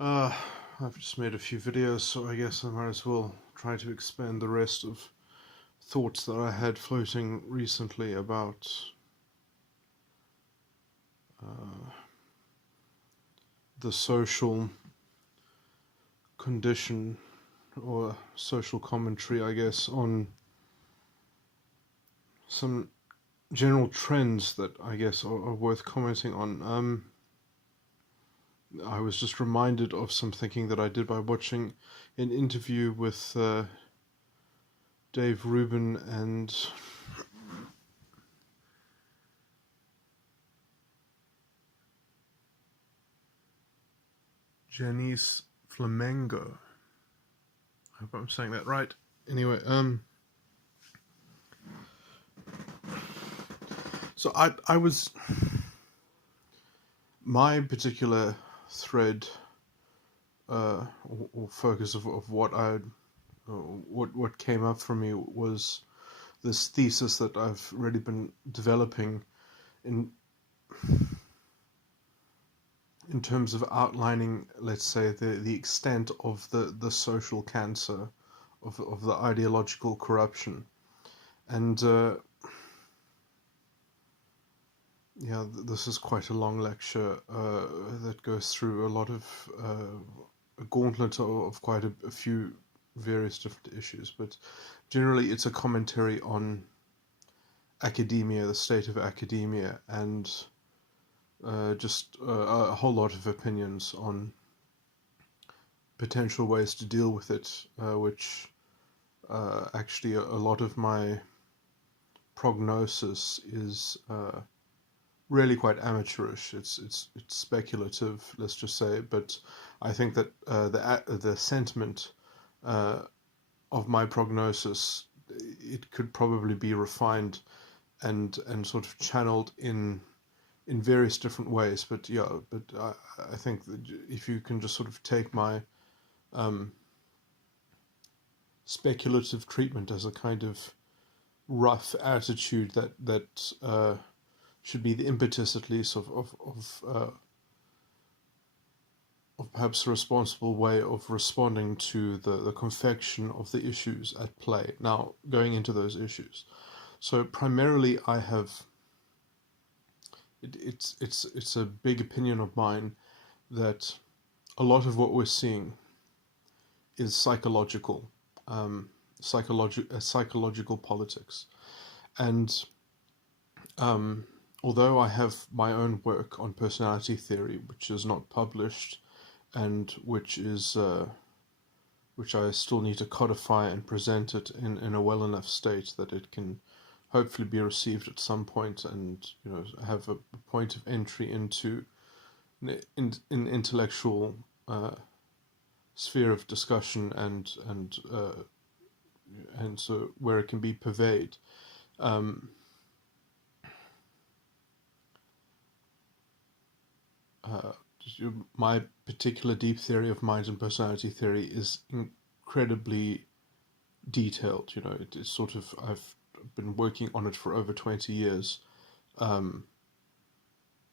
Uh, I've just made a few videos, so I guess I might as well try to expand the rest of thoughts that I had floating recently about uh, the social condition or social commentary, I guess, on some general trends that I guess are worth commenting on. I was just reminded of some thinking that I did by watching an interview with Dave Rubin and Janice Flamengo. I hope I'm saying that right. Anyway, so I was my particular thread or focus of what what came up for me was this thesis that I've really been developing in terms of outlining, let's say, the extent of the social cancer of the ideological corruption. And yeah, this is quite a long lecture that goes through a lot of a gauntlet of quite a few various different issues, but generally it's a commentary on academia, the state of academia, and just a whole lot of opinions on potential ways to deal with it, which actually a lot of my prognosis is really quite amateurish. It's speculative, let's just say, but I think that the sentiment of my prognosis, it could probably be refined and sort of channeled in various different ways. But yeah, but I think that if you can just sort of take my speculative treatment as a kind of rough attitude that should be the impetus, at least, of perhaps a responsible way of responding to the confection of the issues at play. Now, going into those issues. So primarily I have, it's a big opinion of mine that a lot of what we're seeing is psychological, psychological politics. And although I have my own work on personality theory, which is not published, and which I still need to codify and present it in a well enough state that it can hopefully be received at some point, and have a point of entry into an intellectual sphere of discussion and so where it can be purveyed. My particular deep theory of mind and personality theory is incredibly detailed. It is sort of, I've been working on it for over 20 years.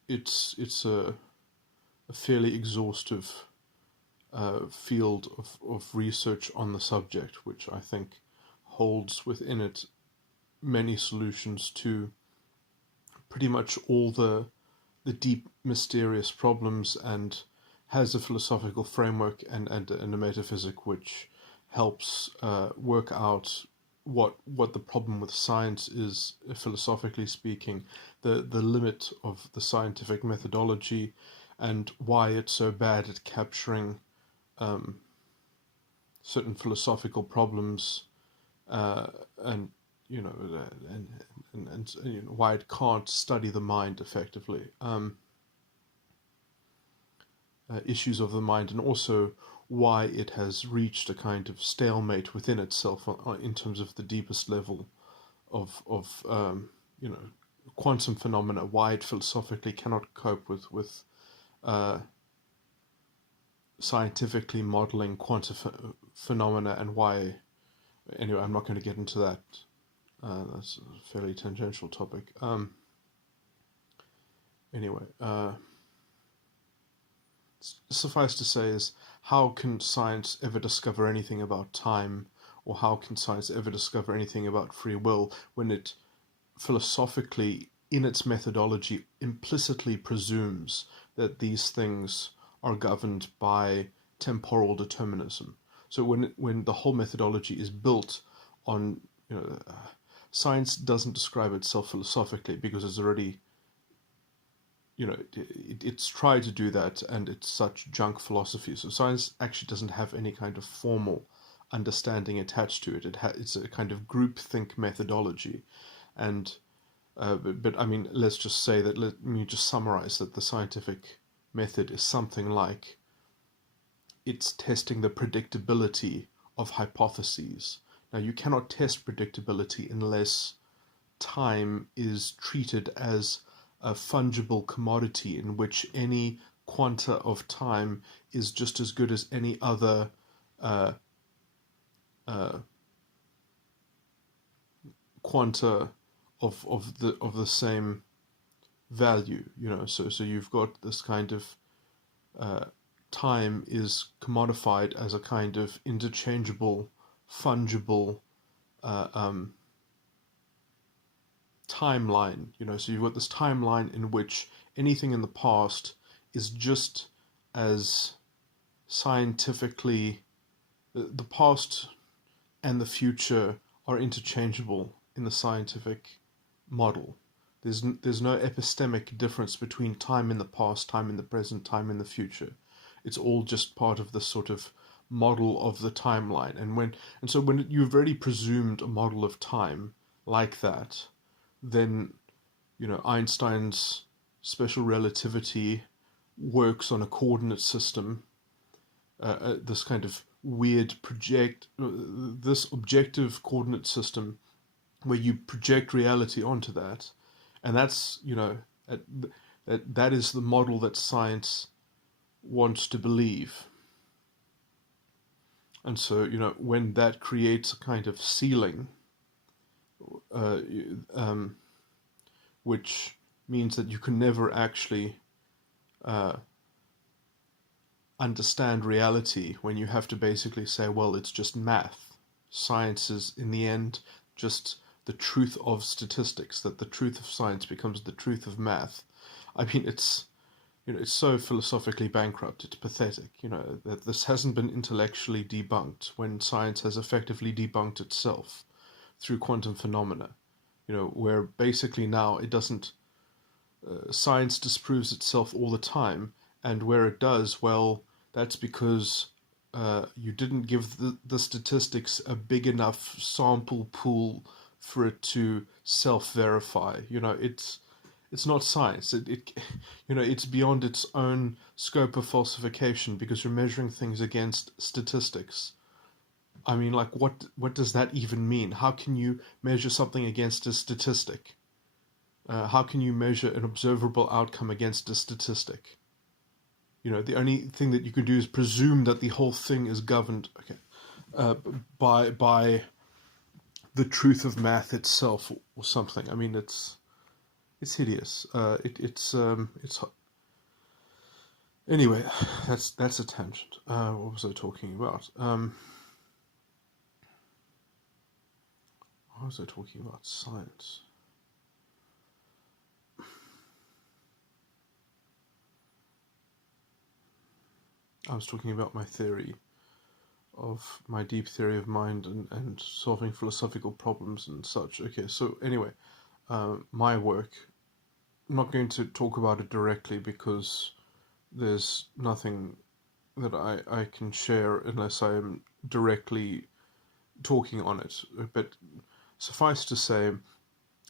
It's a fairly exhaustive field of research on the subject, which I think holds within it many solutions to pretty much all the deep, mysterious problems, and has a philosophical framework and a metaphysic which helps work out what the problem with science is, philosophically speaking, the limit of the scientific methodology, and why it's so bad at capturing certain philosophical problems, and why it can't study the mind effectively, issues of the mind, and also why it has reached a kind of stalemate within itself in terms of the deepest level of quantum phenomena, why it philosophically cannot cope with scientifically modeling quantum phenomena, and why. Anyway, I'm not going to get into that. That's a fairly tangential topic. Anyway, suffice to say is, how can science ever discover anything about time, or how can science ever discover anything about free will when it philosophically, in its methodology, implicitly presumes that these things are governed by temporal determinism? So when the whole methodology is built on, science doesn't describe itself philosophically because it's already, it's tried to do that, and it's such junk philosophy. So science actually doesn't have any kind of formal understanding attached to it. It's a kind of groupthink methodology, and but I mean, let's just say that. Let me just summarize that the scientific method is something like, it's testing the predictability of hypotheses. Now, you cannot test predictability unless time is treated as a fungible commodity in which any quanta of time is just as good as any other quanta of the same value. So you've got this kind of time is commodified as a kind of interchangeable, fungible timeline. So you've got this timeline in which anything in the past is just as scientifically, the past and the future are interchangeable in the scientific model. There's no epistemic difference between time in the past, time in the present, time in the future. It's all just part of this sort of model of the timeline. And so when you've already presumed a model of time like that, then Einstein's special relativity works on a coordinate system, this kind of weird this objective coordinate system where you project reality onto that, and that's that is the model that science wants to believe. And so when that creates a kind of ceiling, which means that you can never actually understand reality, when you have to basically say, well, it's just math. Science is, in the end, just the truth of statistics, that the truth of science becomes the truth of math. I mean, it's so philosophically bankrupt, it's pathetic, that this hasn't been intellectually debunked when science has effectively debunked itself through quantum phenomena, where basically now it doesn't, science disproves itself all the time, and where it does, well, that's because you didn't give the statistics a big enough sample pool for it to self-verify. It's not science. It's beyond its own scope of falsification because you're measuring things against statistics. I mean, like, what does that even mean? How can you measure something against a statistic? How can you measure an observable outcome against a statistic? The only thing that you can do is presume that the whole thing is governed, by the truth of math itself or something. I mean, it's hideous. It's anyway. That's a tangent. What was I talking about? Why was I talking about science? I was talking about my theory of my deep theory of mind and solving philosophical problems and such. Okay, so anyway, my work, I'm not going to talk about it directly because there's nothing that I can share unless I am directly talking on it. But suffice to say,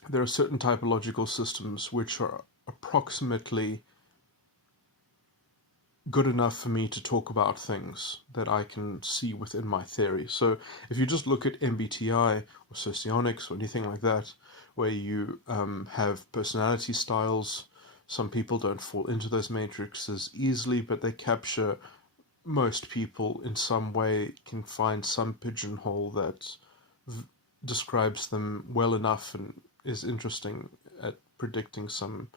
there are certain typological systems which are approximately good enough for me to talk about things that I can see within my theory. So if you just look at MBTI or socionics or anything like that, where you have personality styles, some people don't fall into those matrices easily, but they capture most people in some way, can find some pigeonhole that describes them well enough and is interesting at predicting some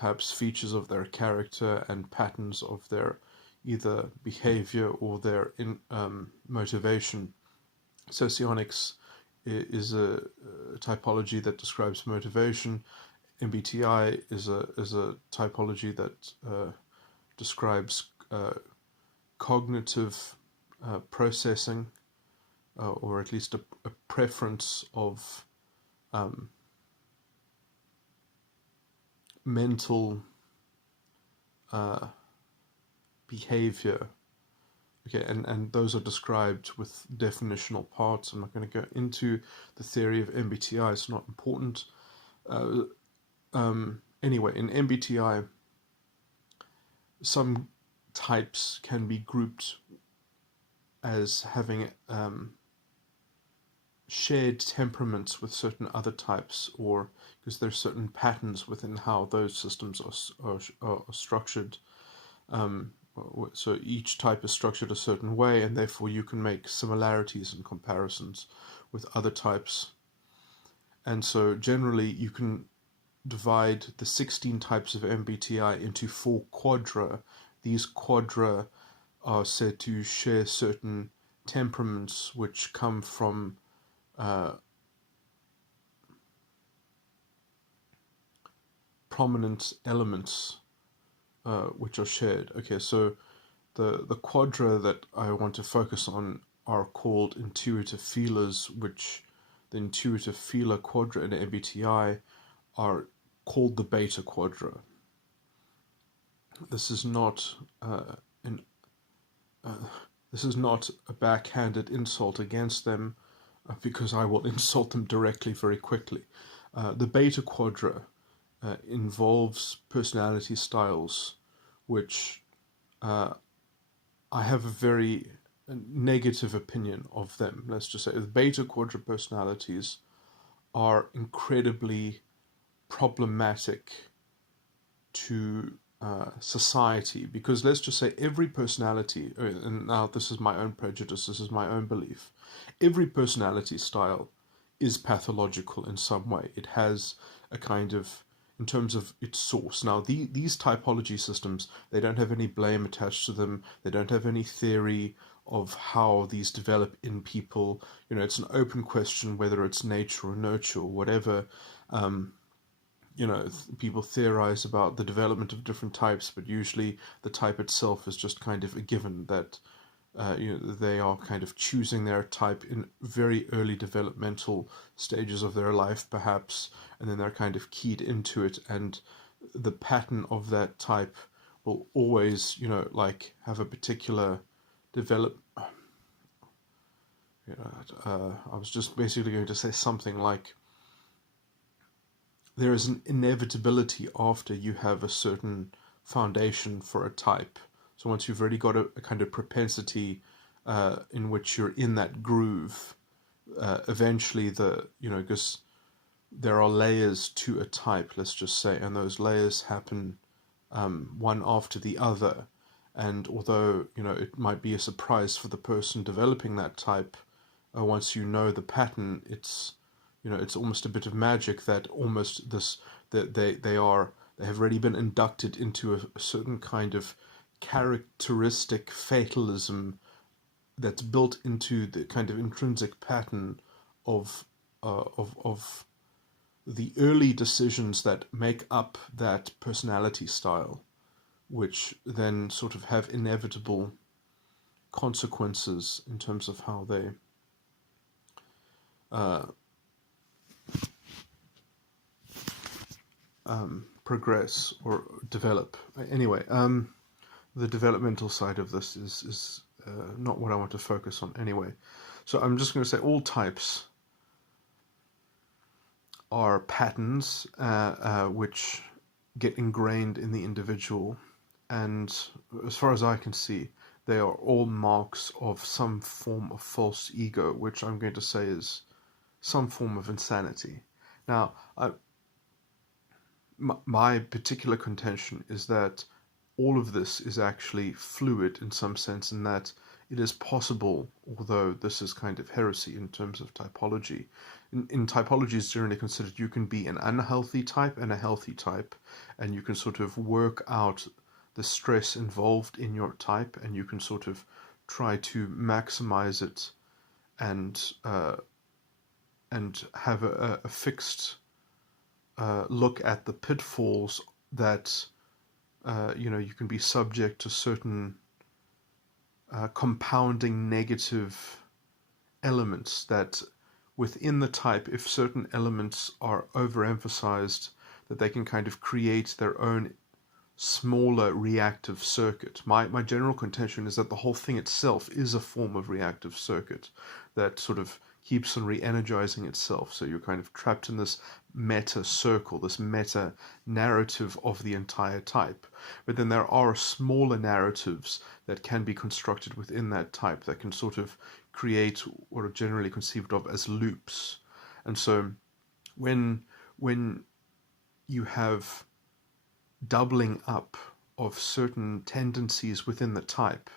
perhaps features of their character and patterns of their either behavior or their motivation. Socionics is a typology that describes motivation. MBTI is a typology that describes cognitive processing, or at least a preference of mental behavior. Okay, and those are described with definitional parts. I'm not going to go into the theory of MBTI, it's not important. Anyway, in MBTI, some types can be grouped as having shared temperaments with certain other types, or because there's certain patterns within how those systems are structured. So each type is structured a certain way, and therefore you can make similarities and comparisons with other types. And so generally you can divide the 16 types of MBTI into 4 quadra. These quadra are said to share certain temperaments which come from prominent elements which are shared. Okay, so the quadra that I want to focus on are called intuitive feelers, which the intuitive feeler quadra in MBTI are called the beta-quadrant. This is not this is not a backhanded insult against them, because I will insult them directly very quickly. The beta-quadrant involves personality styles which I have a very negative opinion of them. Let's just say the beta-quadrant personalities are incredibly problematic to society, because let's just say every personality, and now this is my own prejudice, this is my own belief, every personality style is pathological in some way. It has a kind of, in terms of its source. Now, these typology systems, they don't have any blame attached to them. They don't have any theory of how these develop in people. You know, it's an open question whether it's nature or nurture or whatever. You know, people theorize about the development of different types, but usually the type itself is just kind of a given that you know, they are kind of choosing their type in very early developmental stages of their life, perhaps, and then they're kind of keyed into it, and the pattern of that type will always, you know, like have a particular develop. You know, I was just basically going to say something like, there is an inevitability after you have a certain foundation for a type. So once you've already got a kind of propensity in which you're in that groove, eventually because there are layers to a type, let's just say, and those layers happen one after the other. And although, you know, it might be a surprise for the person developing that type, once you know the pattern, it's, you know, it's almost a bit of magic that almost that they have already been inducted into a certain kind of characteristic fatalism that's built into the kind of intrinsic pattern of the early decisions that make up that personality style, which then sort of have inevitable consequences in terms of how they progress or develop. Anyway, the developmental side of this is not what I want to focus on anyway. So I'm just going to say all types are patterns which get ingrained in the individual, and as far as I can see, they are all marks of some form of false ego, which I'm going to say is some form of insanity. Now, my particular contention is that all of this is actually fluid in some sense, in that it is possible, although this is kind of heresy in terms of typology. In typology, it's generally considered you can be an unhealthy type and a healthy type, and you can sort of work out the stress involved in your type, and you can sort of try to maximize it and have a fixed look at the pitfalls that you can be subject to certain compounding negative elements that within the type, if certain elements are overemphasized, that they can kind of create their own smaller reactive circuit. My general contention is that the whole thing itself is a form of reactive circuit that sort of keeps on re-energizing itself. So you're kind of trapped in this meta circle, this meta narrative of the entire type. But then there are smaller narratives that can be constructed within that type that can sort of create what are generally conceived of as loops. And so when you have doubling up of certain tendencies within the type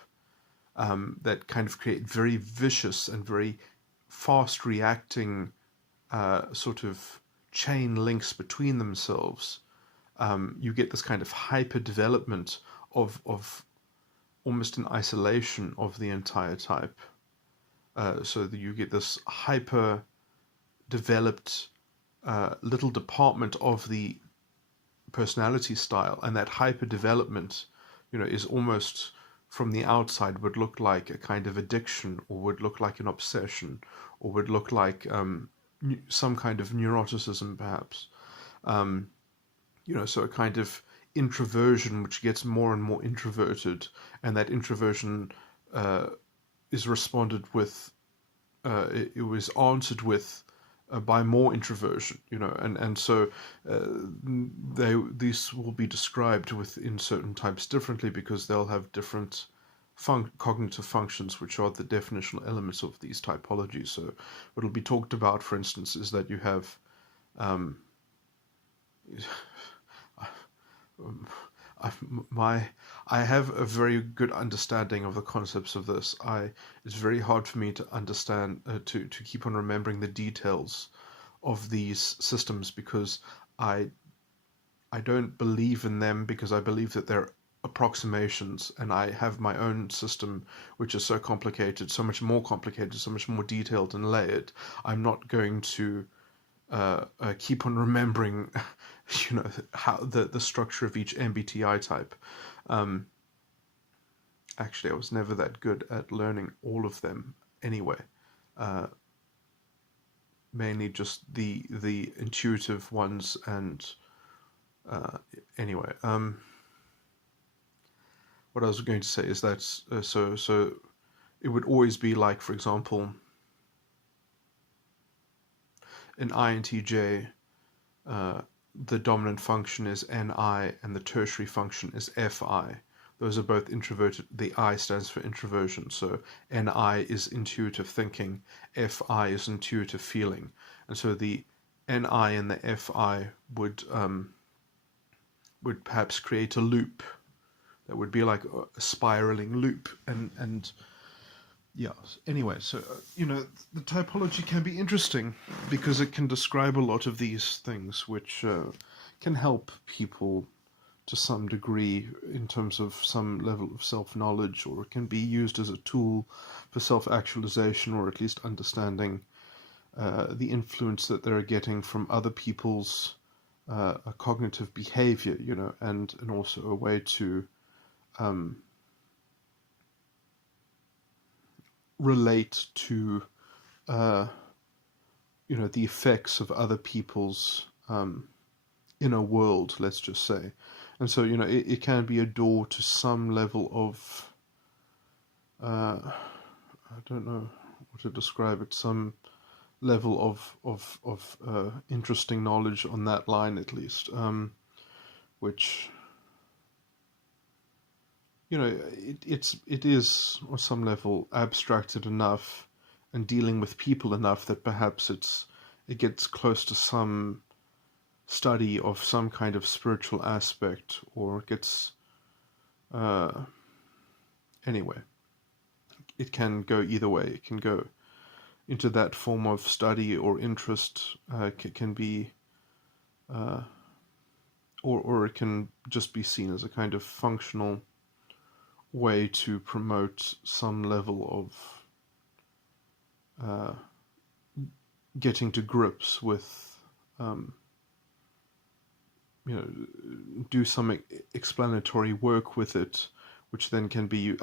that kind of create very vicious and very fast reacting sort of chain links between themselves, you get this kind of hyper development of almost an isolation of the entire type. So that you get this hyper developed little department of the personality style, and that hyper development, is almost from the outside would look like a kind of addiction, or would look like an obsession, or would look like some kind of neuroticism, perhaps. So a kind of introversion which gets more and more introverted, and that introversion is responded with, it was answered with by more introversion, and so these will be described within certain types differently because they'll have different cognitive functions, which are the definitional elements of these typologies. So what will be talked about, for instance, is that you have I have a very good understanding of the concepts of this. It's very hard for me to understand, to keep on remembering the details of these systems, because I don't believe in them, because I believe that they're approximations, and I have my own system which is so complicated, so much more complicated, so much more detailed and layered. I'm not going to keep on remembering how the structure of each MBTI type. Actually, I was never that good at learning all of them anyway. Mainly just the intuitive ones, and anyway. What I was going to say is that so it would always be like, for example, in INTJ, the dominant function is NI and the tertiary function is FI. Those are both introverted. The I stands for introversion. So NI is intuitive thinking, FI is intuitive feeling. And so the NI and the FI would perhaps create a loop that would be like a spiraling loop. And yeah, anyway, so, the typology can be interesting because it can describe a lot of these things, which can help people to some degree in terms of some level of self-knowledge, or it can be used as a tool for self-actualization, or at least understanding the influence that they're getting from other people's cognitive behavior, and also a way to relate to the effects of other people's inner world, let's just say. And so it can be a door to some level of I don't know what to describe it, some level of interesting knowledge on that line, at least, which it is on some level abstracted enough and dealing with people enough that perhaps it gets close to some study of some kind of spiritual aspect, or it gets anyway, it can go either way. It can go into that form of study or interest, can be, or it can just be seen as a kind of functional way to promote some level of getting to grips with, do some explanatory work with it, which then can be,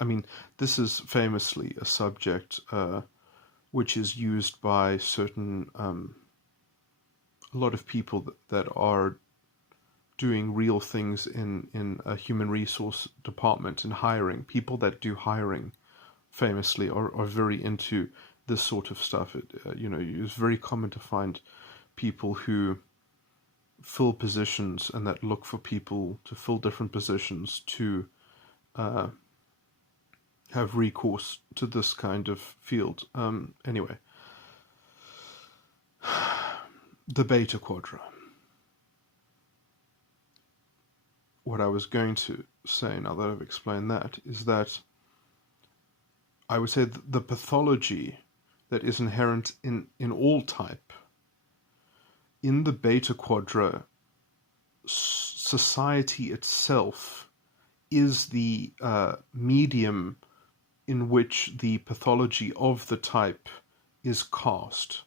this is famously a subject which is used by certain, a lot of people that are doing real things in a human resource department and hiring. People that do hiring famously are very into this sort of stuff. It's very common to find people who fill positions and that look for people to fill different positions to have recourse to this kind of field. Anyway, the beta-quadrant. What I was going to say, now that I've explained that, is that I would say that the pathology that is inherent in all type, in the beta-quadrant, society itself is the medium in which the pathology of the type is cast.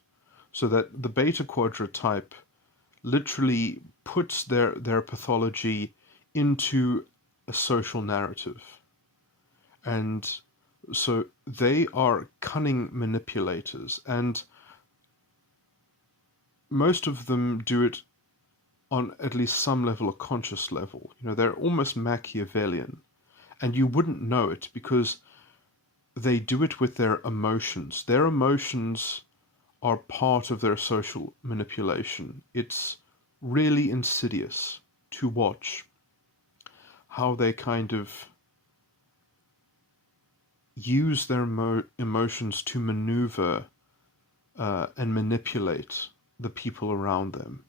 So that the beta-quadrant type literally puts their pathology into a social narrative. And so they are cunning manipulators, and most of them do it on at least some level, a conscious level. They're almost Machiavellian, and you wouldn't know it because they do it with their emotions. Their emotions are part of their social manipulation. It's really insidious to watch how they kind of use their emotions to maneuver and manipulate the people around them.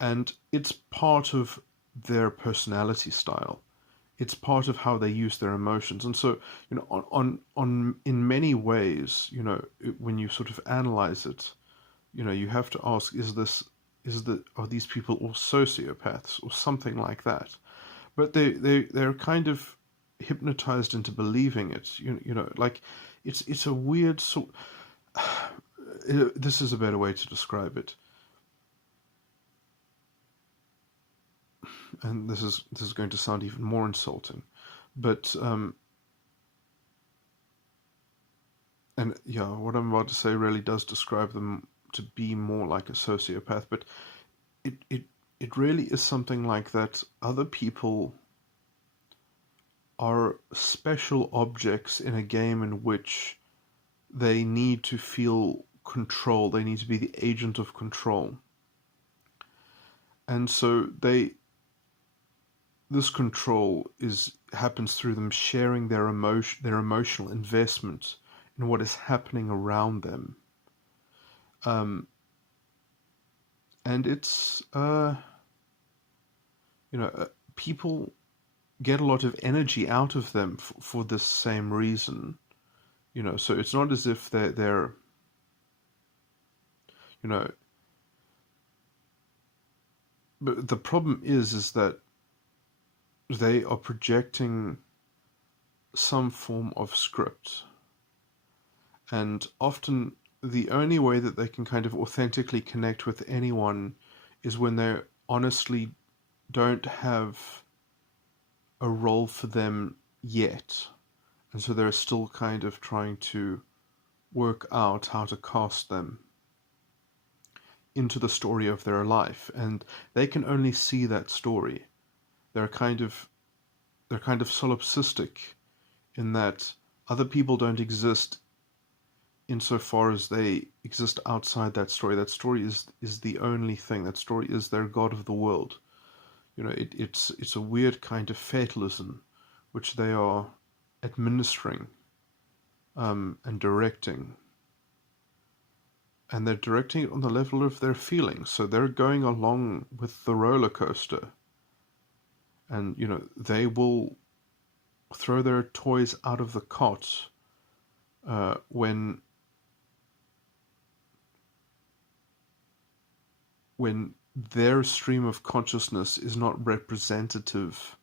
And it's part of their personality style. It's part of how they use their emotions. And so, in many ways, when you sort of analyze it, you have to ask, are these people all sociopaths or something like that? But they're kind of hypnotized into believing it. Like it's a weird sort. This is a better way to describe it. And this is going to sound even more insulting, but what I'm about to say really does describe them to be more like a sociopath. But it really is something like that. Other people are special objects in a game in which they need to feel control. They need to be the agent of control. And so this control happens through them sharing their emotional investment in what is happening around them. And it's, people get a lot of energy out of them for this same reason. So it's not as if they're but the problem is that they are projecting some form of script. And often the only way that they can kind of authentically connect with anyone is when they honestly don't have a role for them yet. And so they're still kind of trying to work out how to cast them into the story of their life. And they can only see that story. They're kind of solipsistic in that other people don't exist insofar as they exist outside that story. That story is the only thing. That story is their god of the world. It's a weird kind of fatalism which they are administering and directing. And they're directing it on the level of their feelings. So they're going along with the roller coaster. And, they will throw their toys out of the cot when their stream of consciousness is not representative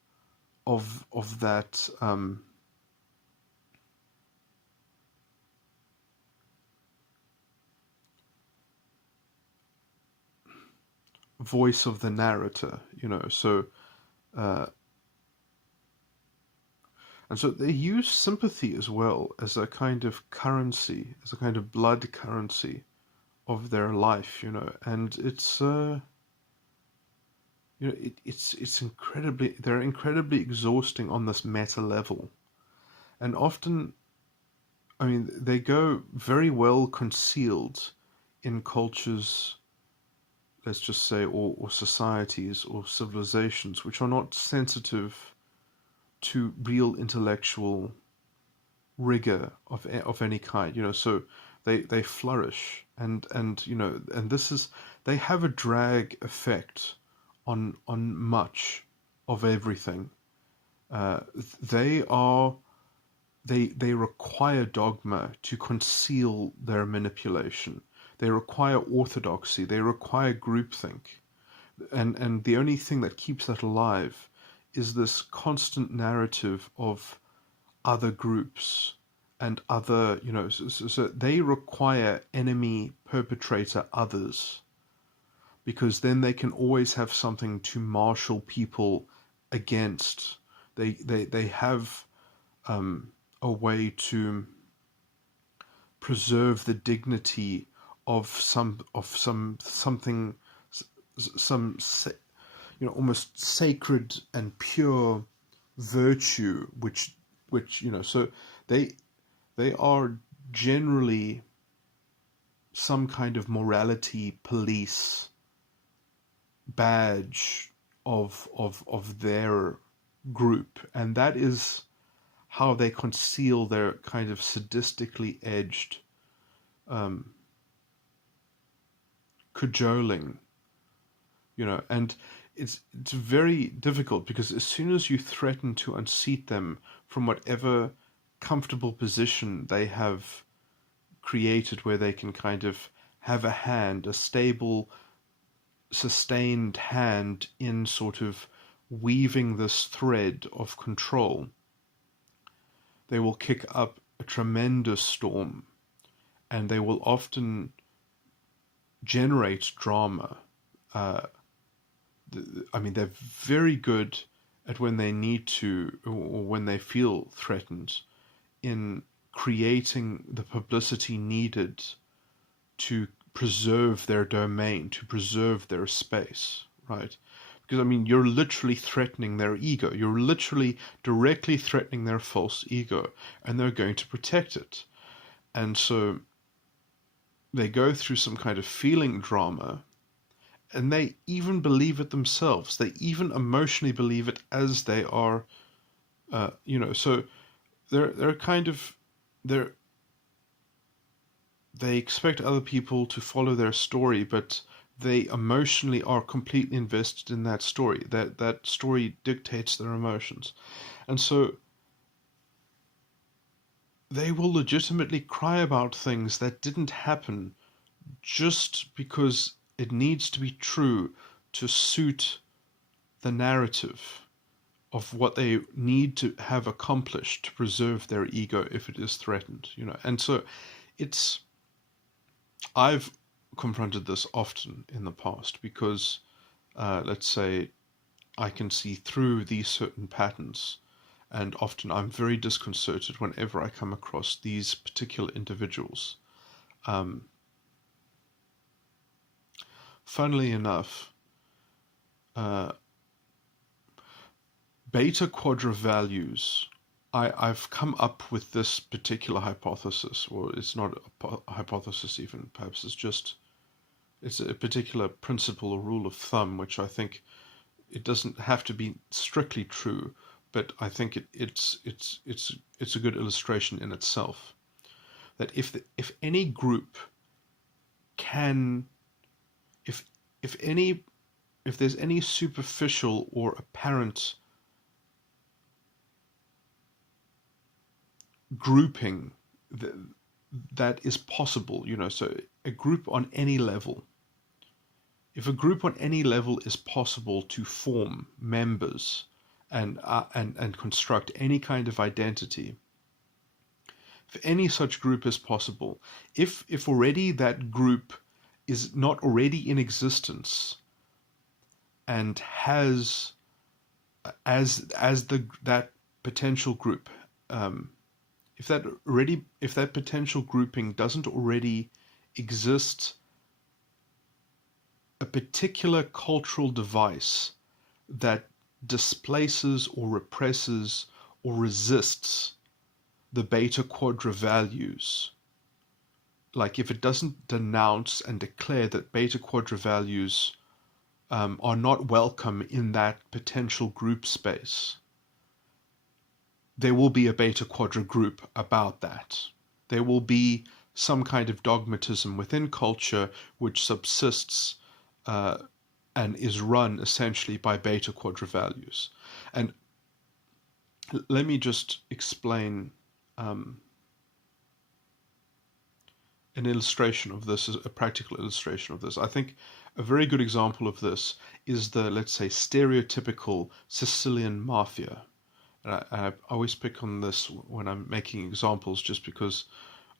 of that voice of the narrator, so and so they use sympathy as well as a kind of currency, as a kind of blood currency of their life, and it's it's incredibly, they're incredibly exhausting on this meta level, and often, I mean, they go very well concealed in cultures, let's just say, or societies or civilizations which are not sensitive to real intellectual rigor of any kind, so they flourish, and this is, they have a drag effect on much of everything. uh, they are they require dogma to conceal their manipulation. They require orthodoxy. They require groupthink, and the only thing that keeps that alive is this constant narrative of other groups and other, so they require enemy perpetrator others, because then they can always have something to marshal people against. They have a way to preserve the dignity of something, some almost sacred and pure virtue, which so they are generally some kind of morality police badge of their group, and that is how they conceal their kind of sadistically edged cajoling, and it's very difficult, because as soon as you threaten to unseat them from whatever comfortable position they have created, where they can kind of have a hand, a stable, sustained hand in sort of weaving this thread of control, they will kick up a tremendous storm, and they will often generate drama. I mean, they're very good at, when they need to, or when they feel threatened, in creating the publicity needed to preserve their domain, to preserve their space, right? Because, I mean, you're literally threatening their ego. You're literally directly threatening their false ego, and they're going to protect it. And so they go through some kind of feeling drama, and they even believe it themselves. They even emotionally believe it as they are, so they're kind of, they expect other people to follow their story, but they emotionally are completely invested in that story. That story dictates their emotions. And so they will legitimately cry about things that didn't happen, just because it needs to be true to suit the narrative of what they need to have accomplished to preserve their ego if it is threatened, And so I've confronted this often in the past, because let's say I can see through these certain patterns, and often I'm very disconcerted whenever I come across these particular individuals. Funnily enough, beta-quadrant values, I've come up with this particular hypothesis, or it's not a hypothesis even, perhaps it's a particular principle or rule of thumb, which I think it doesn't have to be strictly true, but I think it's a good illustration in itself. That if any group can, if there's any superficial or apparent grouping that is possible, so a group on any level. If a group on any level is possible to form members and construct any kind of identity, if any such group is possible, if already that group is not already in existence and has that potential group, if that potential grouping doesn't already exist, a particular cultural device that displaces or represses or resists the beta-quadrant values, like if it doesn't denounce and declare that beta-quadrant values are not welcome in that potential group space, there will be a beta-quadrant group about that. There will be some kind of dogmatism within culture which subsists and is run essentially by beta-quadrant values. And let me just explain an illustration of this, a practical illustration of this. I think a very good example of this is the, let's say, stereotypical Sicilian mafia. And I always pick on this when I'm making examples just because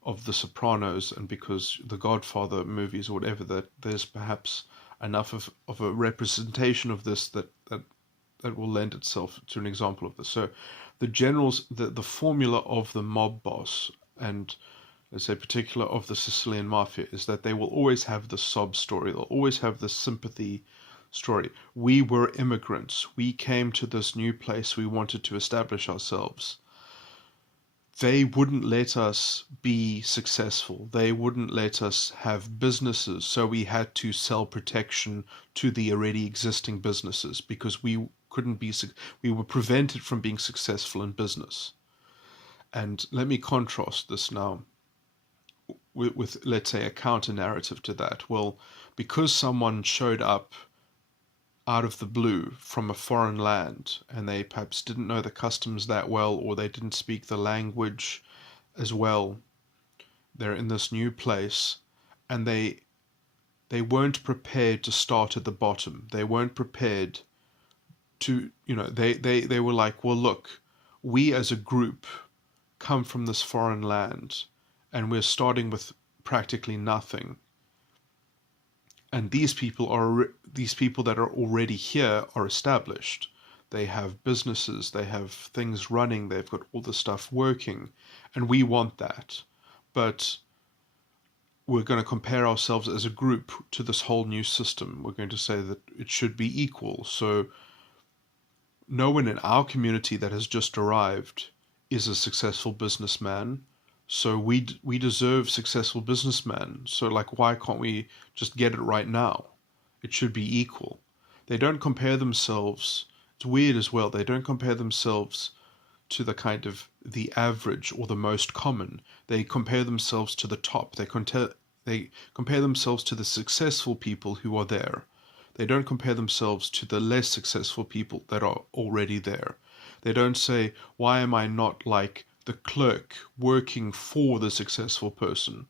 of The Sopranos and because the Godfather movies or whatever, that there's perhaps enough of a representation of this that will lend itself to an example of this. So the formula of the mob boss, and let's say particular of the Sicilian mafia, is that they will always have the sob story. They'll always have the sympathy story. We were immigrants. We came to this new place. We wanted to establish ourselves. They wouldn't let us be successful. They wouldn't let us have businesses. So we had to sell protection to the already existing businesses because we were prevented from being successful in business. And let me contrast this now with let's say, a counter narrative to that. Well, because someone showed up out of the blue from a foreign land and they perhaps didn't know the customs that well, or they didn't speak the language as well, they're in this new place and they weren't prepared to start at the bottom. They weren't prepared to, they were like, well, look, we as a group come from this foreign land and we're starting with practically nothing. And these people that are already here are established. They have businesses, they have things running, they've got all the stuff working, and we want that. But we're going to compare ourselves as a group to this whole new system. We're going to say that it should be equal. So no one in our community that has just arrived is a successful businessman. So we deserve successful businessmen. So why can't we just get it right now? It should be equal. They don't compare themselves. It's weird as well. They don't compare themselves to the kind of the average or the most common. They compare themselves to the top. They compare themselves to the successful people who are there. They don't compare themselves to the less successful people that are already there. They don't say, why am I not like the clerk working for the successful person?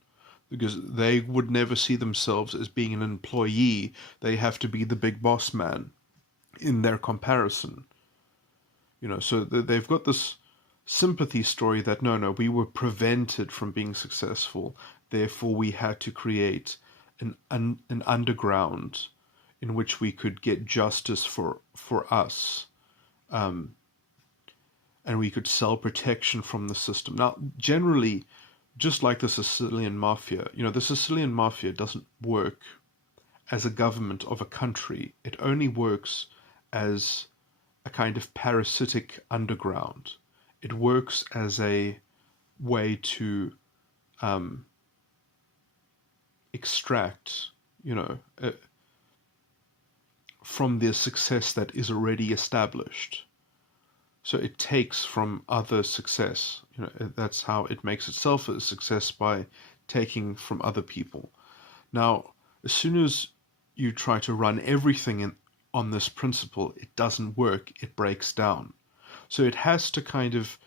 Because they would never see themselves as being an employee. They have to be the big boss man in their comparison. So they've got this sympathy story that no, we were prevented from being successful. Therefore, we had to create an underground in which we could get justice for us. And we could sell protection from the system. Now, generally, just like the Sicilian mafia, the Sicilian mafia doesn't work as a government of a country. It only works as a kind of parasitic underground. It works as a way to extract, from the success that is already established. So it takes from other success. That's how it makes itself a success, by taking from other people. Now, as soon as you try to run everything on this principle, it doesn't work. It breaks down. So it has to kind of,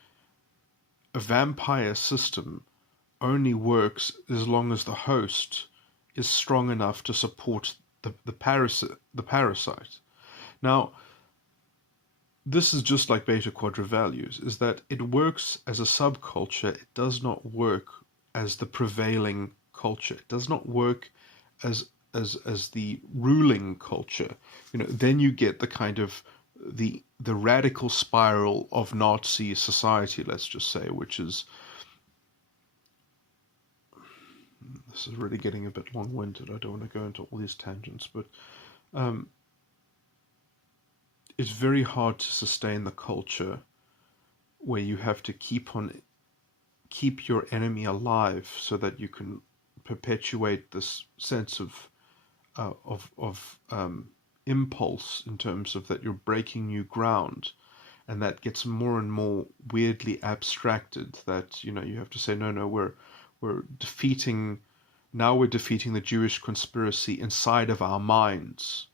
a vampire system only works as long as the host is strong enough to support the parasite. Now, this is just like beta-quadra values, is that it works as a subculture. It does not work as the prevailing culture. It does not work as the ruling culture. Then you get the kind of the radical spiral of Nazi society, let's just say, which is, this is really getting a bit long-winded. I don't want to go into all these tangents, but it's very hard to sustain the culture where you have to keep your enemy alive so that you can perpetuate this sense of impulse, in terms of that you're breaking new ground, and that gets more and more weirdly abstracted. That you have to say, no, we're defeating the Jewish conspiracy inside of our minds.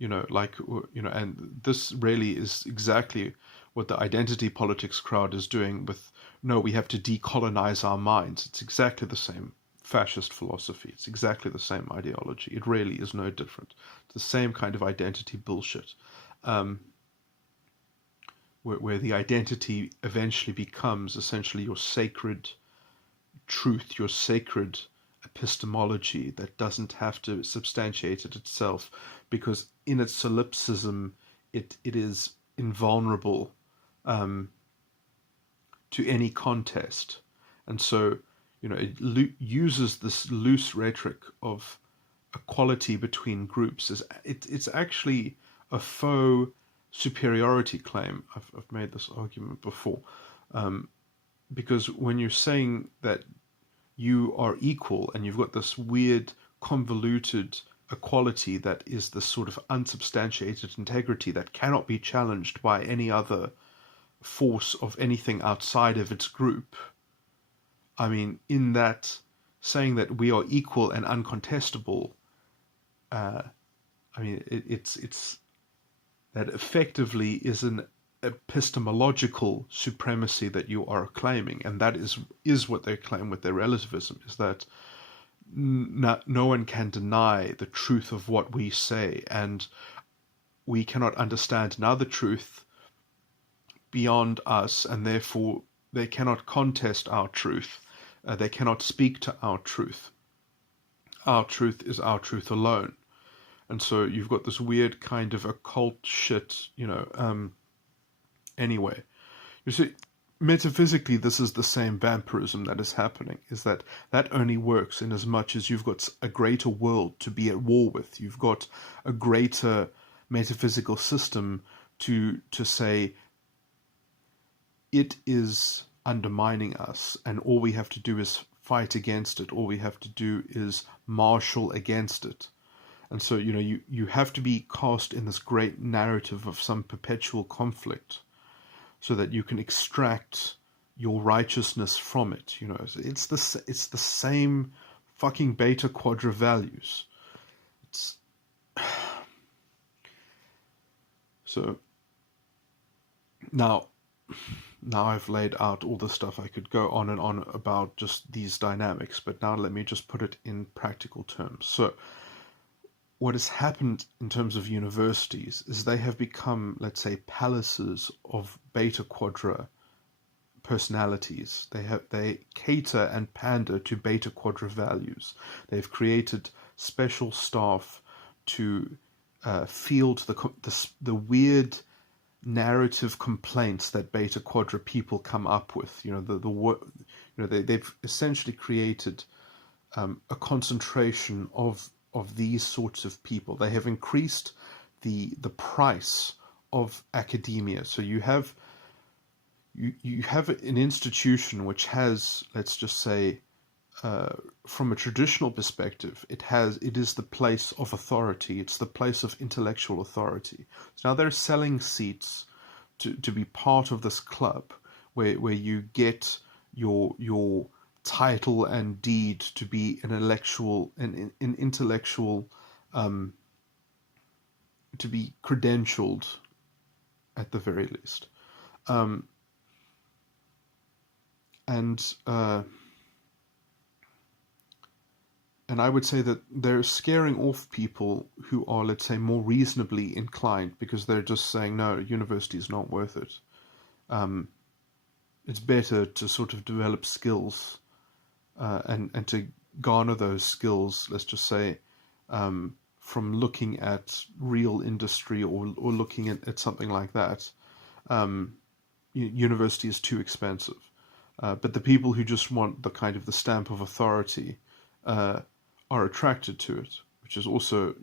And this really is exactly what the identity politics crowd is doing with, no, we have to decolonize our minds. It's exactly the same fascist philosophy. It's exactly the same ideology. It really is no different. It's the same kind of identity bullshit, where the identity eventually becomes essentially your sacred truth, your sacred epistemology that doesn't have to substantiate it itself, because in its solipsism it is invulnerable to any contest. And so it uses this loose rhetoric of equality between groups. It's actually a faux superiority claim. I've made this argument before, because when you're saying that you are equal and you've got this weird convoluted equality that is this sort of unsubstantiated integrity that cannot be challenged by any other force of anything outside of its group. I mean, in that, saying that we are equal and uncontestable, it's that effectively is an epistemological supremacy that you are claiming, and that is what they claim with their relativism, is that no one can deny the truth of what we say, and we cannot understand another truth beyond us, and therefore they cannot contest our truth. They cannot speak to our truth. Our truth is our truth alone. And so you've got this weird kind of occult shit, anyway. You see, metaphysically, this is the same vampirism that is happening, is that only works in as much as you've got a greater world to be at war with. You've got a greater metaphysical system to say it is undermining us, and all we have to do is fight against it. All we have to do is marshal against it. And so, you have to be cast in this great narrative of some perpetual conflict so that you can extract your righteousness from it. It's the same fucking beta-quadra values. So now I've laid out all the stuff. I could go on and on about just these dynamics, but now let me just put it in practical terms. So what has happened in terms of universities is they have become, let's say, palaces of beta-quadra personalities. They cater and pander to beta-quadra values. They've created special staff to field the weird narrative complaints that beta-quadra people come up with. They've essentially created a concentration of these sorts of people. They have increased the price of academia. So you have an institution which has, let's just say, from a traditional perspective, it is the place of authority. It's the place of intellectual authority. So now they're selling seats to be part of this club where you get your title and deed to be an intellectual, to be credentialed at the very least. And I would say that they're scaring off people who are, let's say, more reasonably inclined, because they're just saying, no, university is not worth it. It's better to sort of develop skills and to garner those skills, let's just say, from looking at real industry or looking at something like that. University is too expensive. But the people who just want the kind of the stamp of authority are attracted to it, which is also,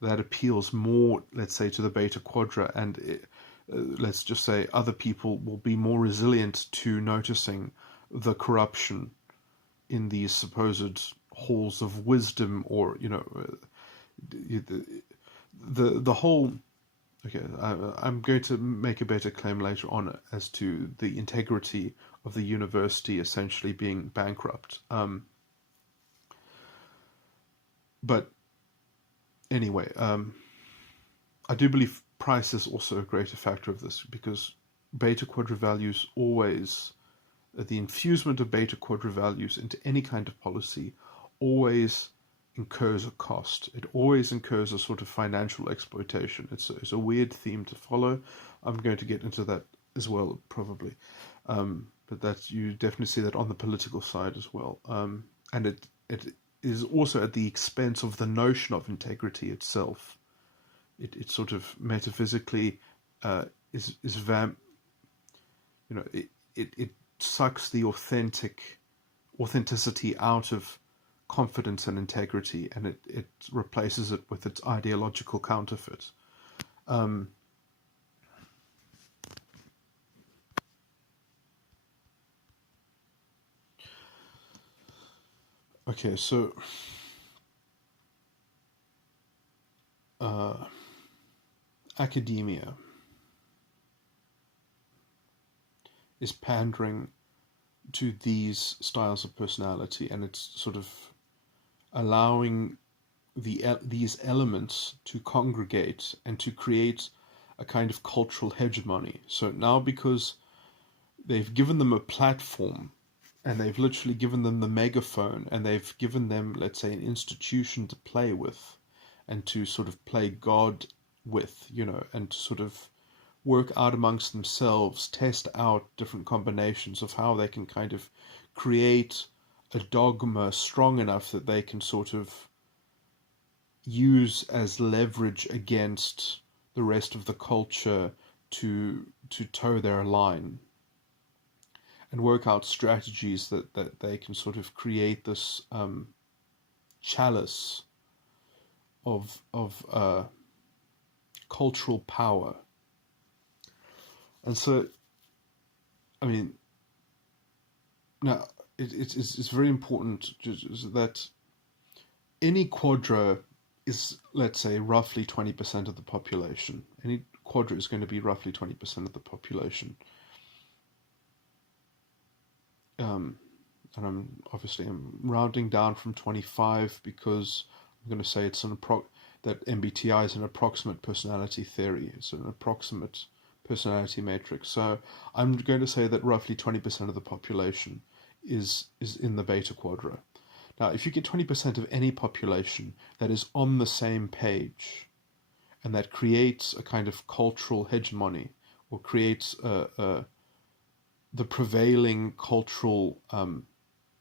that appeals more, let's say, to the beta quadra, and let's just say other people will be more resilient to noticing the corruption in these supposed halls of wisdom, or the whole. Okay, I'm going to make a better claim later on as to the integrity of the university essentially being bankrupt. But anyway, I do believe price is also a greater factor of this, because beta quadra values always, the infusement of beta quadra values into any kind of policy always incurs a cost. It always incurs a sort of financial exploitation. It's a weird theme to follow. I'm going to get into that as well, probably. But that you definitely see that on the political side as well. And it is also at the expense of the notion of integrity itself. It sort of metaphysically it sucks the authenticity out of confidence and integrity, and it replaces it with its ideological counterfeit. Okay, so academia is pandering to these styles of personality, and it's sort of allowing these elements to congregate and to create a kind of cultural hegemony. So now, because they've given them a platform, and they've literally given them the megaphone, and they've given them, let's say, an institution to play with and to sort of play God with, and to sort of work out amongst themselves, test out different combinations of how they can kind of create a dogma strong enough that they can sort of use as leverage against the rest of the culture to toe their line, and work out strategies that they can sort of create this chalice of cultural power. And so, I mean, now it's very important that any quadra is, let's say, roughly 20% of the population. Any quadra is going to be roughly 20% of the population. And I'm rounding down from 25 because I'm going to say it's that MBTI is an approximate personality theory. It's an approximate personality matrix. So I'm going to say that roughly 20% of the population is in the beta quadra. Now, if you get 20% of any population that is on the same page, and that creates a kind of cultural hegemony, or creates the prevailing cultural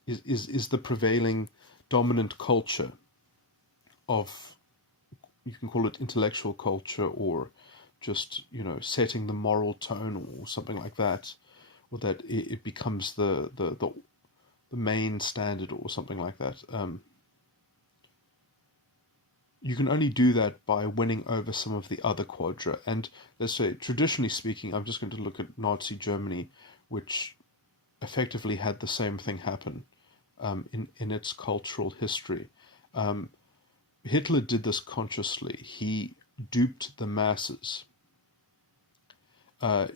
is the prevailing dominant culture of, you can call it intellectual culture, or just setting the moral tone, or something like that, or that it becomes the main standard, or something like that. You can only do that by winning over some of the other quadra. And let's say, traditionally speaking, I'm just going to look at Nazi Germany, which effectively had the same thing happen in its cultural history. Hitler did this consciously. He duped the masses.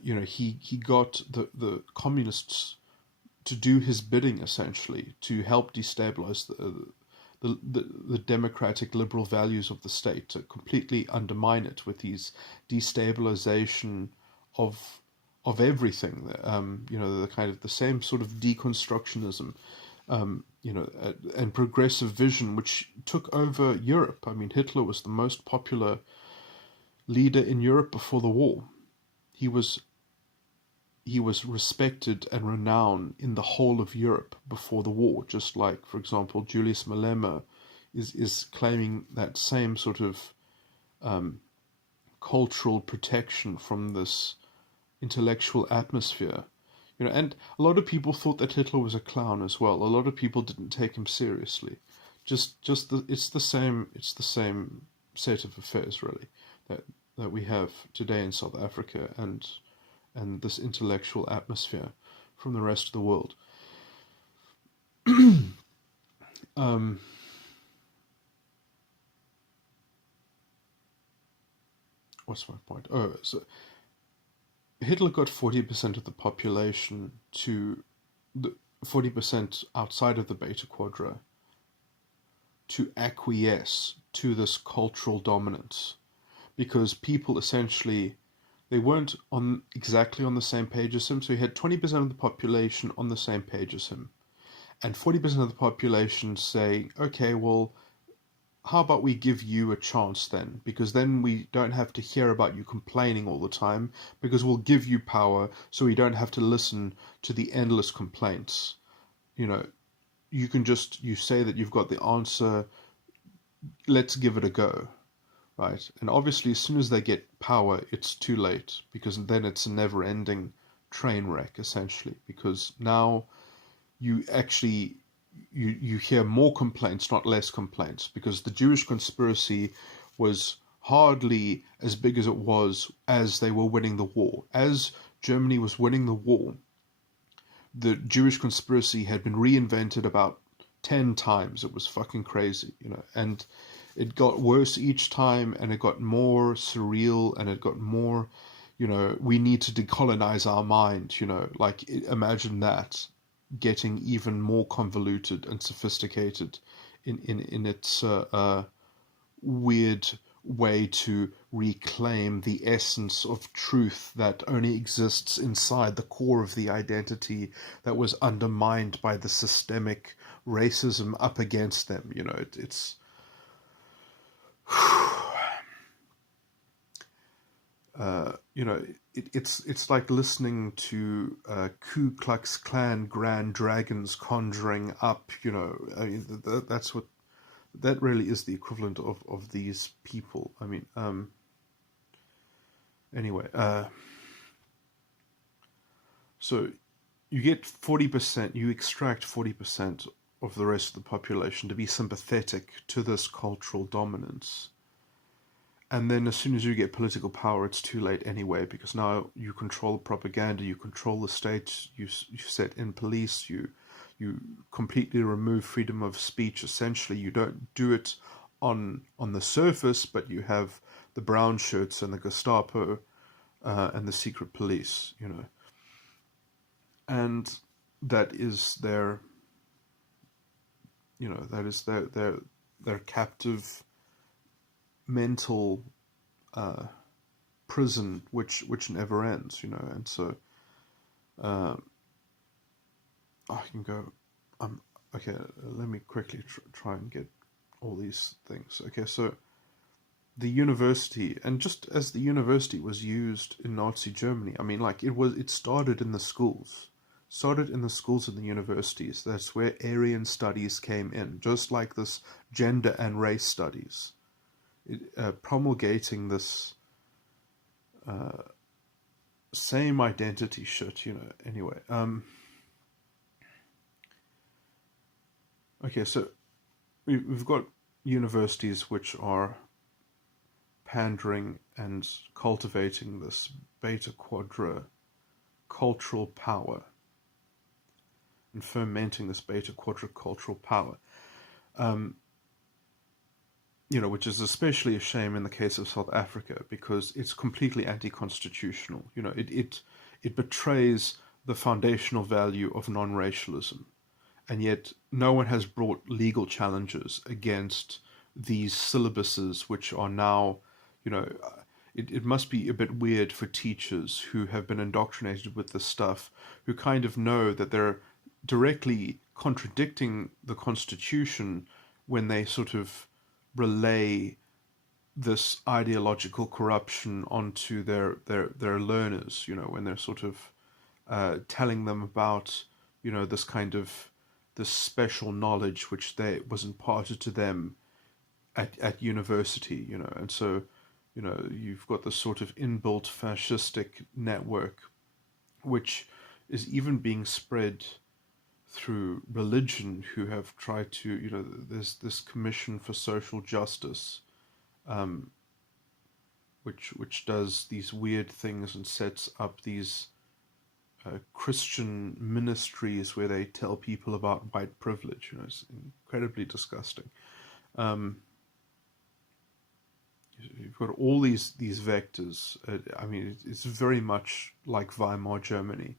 He got the communists to do his bidding, essentially, to help destabilize the democratic liberal values of the state, to completely undermine it with these destabilization of everything. The kind of the same sort of deconstructionism and progressive vision, which took over Europe. I mean, Hitler was the most popular leader in Europe before the war. He was respected and renowned in the whole of Europe before the war, just like, for example, Julius Malema is claiming that same sort of cultural protection from this intellectual atmosphere. And a lot of people thought that Hitler was a clown as well. A lot of people didn't take him seriously. It's the same set of affairs, really, that we have today in South Africa, and this intellectual atmosphere from the rest of the world. What's my point? Oh, so Hitler got 40% of the population to 40% outside of the beta-quadrant to acquiesce to this cultural dominance, because people essentially, they weren't exactly on the same page as him. So he had 20% of the population on the same page as him, and 40% of the population saying, okay, well, how about we give you a chance then? Because then we don't have to hear about you complaining all the time, because we'll give you power so we don't have to listen to the endless complaints. You can you say that you've got the answer, let's give it a go, right? And obviously, as soon as they get power, it's too late, because then it's a never-ending train wreck, essentially, because now you actually you hear more complaints, not less complaints, because the Jewish conspiracy was hardly as big as it was as they were winning the war. As Germany was winning the war, the Jewish conspiracy had been reinvented about 10 times. It was fucking crazy, and it got worse each time, and it got more surreal, and it got more, we need to decolonize our mind, imagine that getting even more convoluted and sophisticated in its weird way to reclaim the essence of truth that only exists inside the core of the identity that was undermined by the systemic racism up against them. It's it's like listening to Ku Klux Klan Grand Dragons conjuring up. I mean, that's what that really is the equivalent of these people. I mean, anyway, so you get 40%, you extract 40% of the rest of the population to be sympathetic to this cultural dominance. And then as soon as you get political power, it's too late anyway, because now you control propaganda, you control the state, you set in police, you completely remove freedom of speech. Essentially, you don't do it on the surface, but you have the brown shirts and the Gestapo and the secret police, and that is their captive mental prison, which never ends, and so I can go. Okay. Let me quickly try and get all these things. Okay, so the university, and just as the university was used in Nazi Germany, I mean, it started in the schools. Started in the schools and the universities. That's where Aryan studies came in, just like this gender and race studies. Promulgating this same identity shit, anyway. Okay, so we've got universities which are pandering and cultivating this beta-quadrant cultural power, and fermenting this beta-quadrant cultural power, which is especially a shame in the case of South Africa, because it's completely anti-constitutional. It betrays the foundational value of non-racialism, and yet no one has brought legal challenges against these syllabuses, which are now, it must be a bit weird for teachers who have been indoctrinated with this stuff, who kind of know that they're directly contradicting the Constitution when they sort of relay this ideological corruption onto their learners, when they're sort of telling them about, this kind of this special knowledge which was imparted to them at university, and so, you've got this sort of inbuilt fascistic network, which is even being spread through religion, who have tried to, there's this Commission for Social Justice, which does these weird things and sets up these Christian ministries where they tell people about white privilege. It's incredibly disgusting. You've got all these vectors. It's very much like Weimar Germany,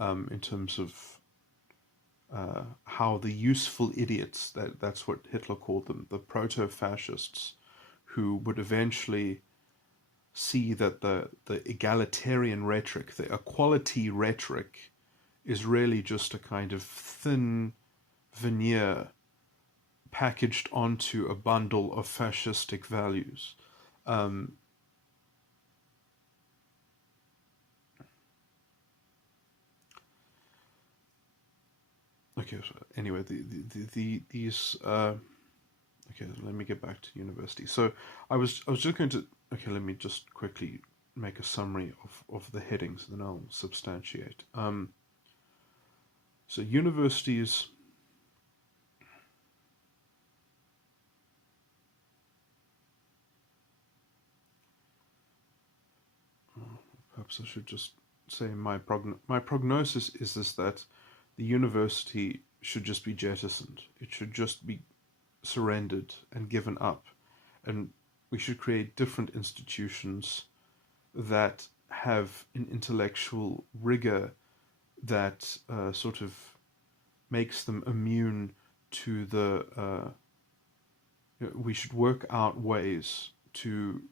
in terms of how the useful idiots, that's what Hitler called them, the proto-fascists, who would eventually see that the egalitarian rhetoric, the equality rhetoric, is really just a kind of thin veneer packaged onto a bundle of fascistic values. Okay, so anyway, these okay, let me get back to university. So I was just going to, okay, let me just quickly make a summary of the headings, and then I'll substantiate. So universities, perhaps I should just say my prognosis is this, that the university should just be jettisoned. It should just be surrendered and given up, and we should create different institutions that have an intellectual rigor that sort of makes them immune to the we should work out ways to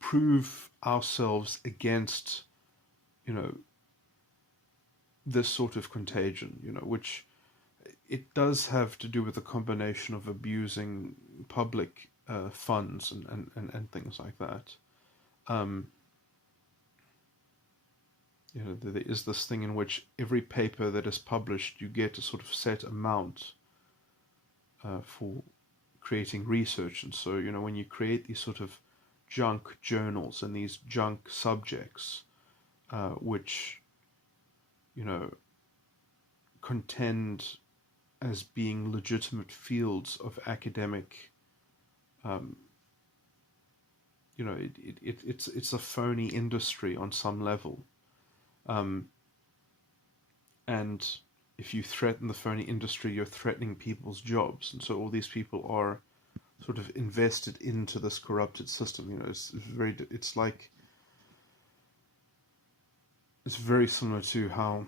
prove ourselves against, this sort of contagion, which it does have to do with a combination of abusing public funds and things like that. There is this thing in which every paper that is published, you get a sort of set amount for creating research. And so, when you create these sort of junk journals and these junk subjects, which, contend as being legitimate fields of academic, it's a phony industry on some level. And if you threaten the phony industry, you're threatening people's jobs. And so all these people are sort of invested into this corrupted system. It's very similar to how,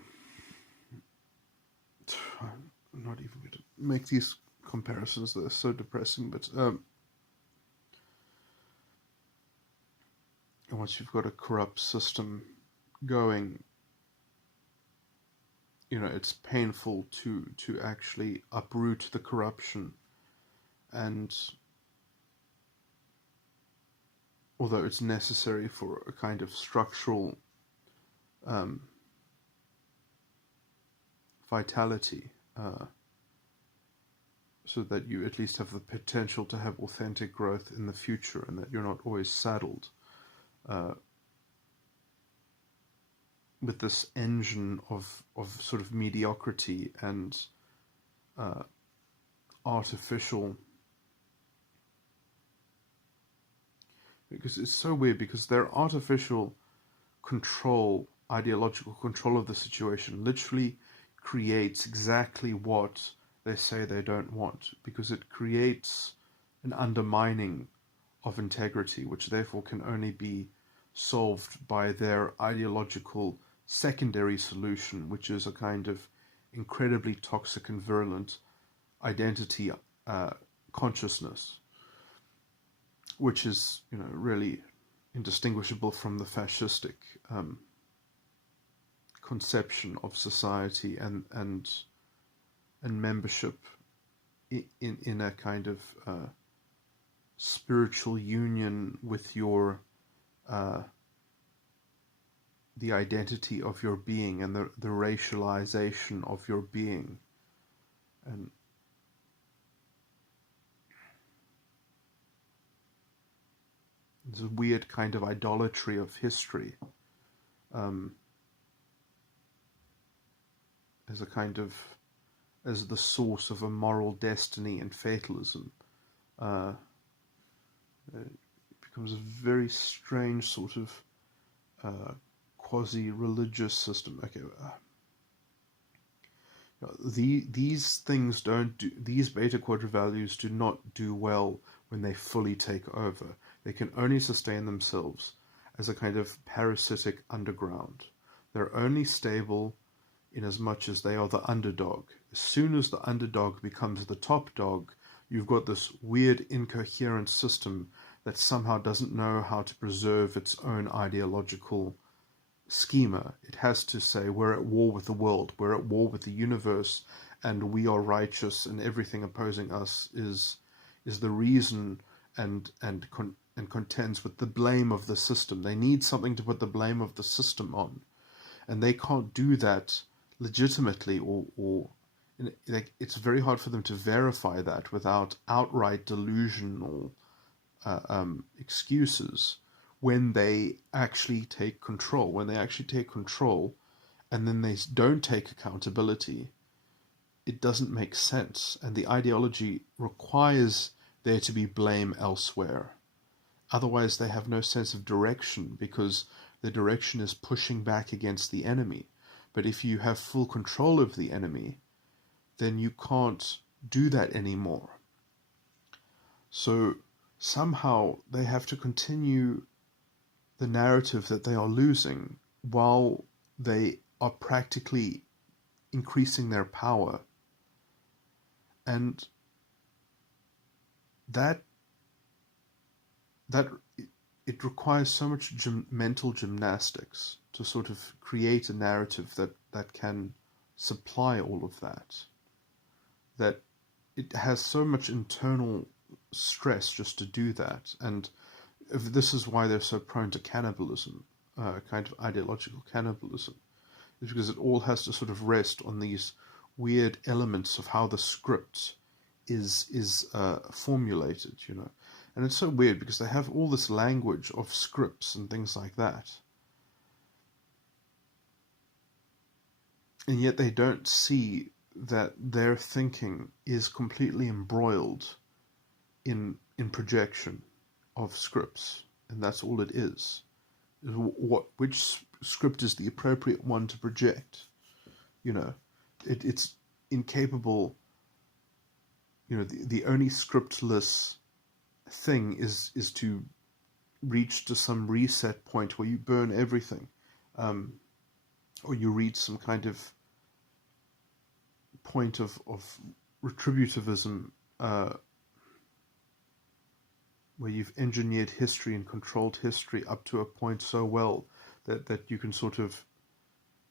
I'm not even going to make these comparisons, they're so depressing, but once you've got a corrupt system going, it's painful to actually uproot the corruption. And although it's necessary for a kind of structural vitality, so that you at least have the potential to have authentic growth in the future, and that you're not always saddled with this engine of sort of mediocrity and artificial. Because it's so weird, because their artificial control, ideological control of the situation, literally creates exactly what they say they don't want, because it creates an undermining of integrity, which therefore can only be solved by their ideological secondary solution, which is a kind of incredibly toxic and virulent identity consciousness, which is, really indistinguishable from the fascistic conception of society and membership in a kind of spiritual union with your the identity of your being and the racialization of your being. And there's a weird kind of idolatry of history as a kind of, as the source of a moral destiny and fatalism. It becomes a very strange sort of quasi-religious system. Okay, these things don't do, these beta-quadrant values do not do well when they fully take over. They can only sustain themselves as a kind of parasitic underground. They're only stable in as much as they are the underdog. As soon as the underdog becomes the top dog, you've got this weird incoherent system that somehow doesn't know how to preserve its own ideological schema. It has to say, we're at war with the world, we're at war with the universe, and we are righteous, and everything opposing us is the reason, and contends with the blame of the system. They need something to put the blame of the system on, and they can't do that legitimately, or it's very hard for them to verify that without outright delusional excuses when they actually take control. When they actually take control and then they don't take accountability, it doesn't make sense, and the ideology requires there to be blame elsewhere. Otherwise they have no sense of direction, because the direction is pushing back against the enemy. But if you have full control of the enemy, then you can't do that anymore. So somehow they have to continue the narrative that they are losing while they are practically increasing their power. And that it requires so much mental gymnastics to sort of create a narrative that can supply all of that it has so much internal stress just to do that. And this is why they're so prone to cannibalism, kind of ideological cannibalism, is because it all has to sort of rest on these weird elements of how the script is formulated, you know. And it's so weird because they have all this language of scripts and things like that, and yet they don't see that their thinking is completely embroiled in projection of scripts, and that's all it is. Which script is the appropriate one to project? You know, it's incapable. You know, the only scriptless thing is to reach to some reset point where you burn everything, or you reach some kind of point of retributivism, where you've engineered history and controlled history up to a point so well that you can sort of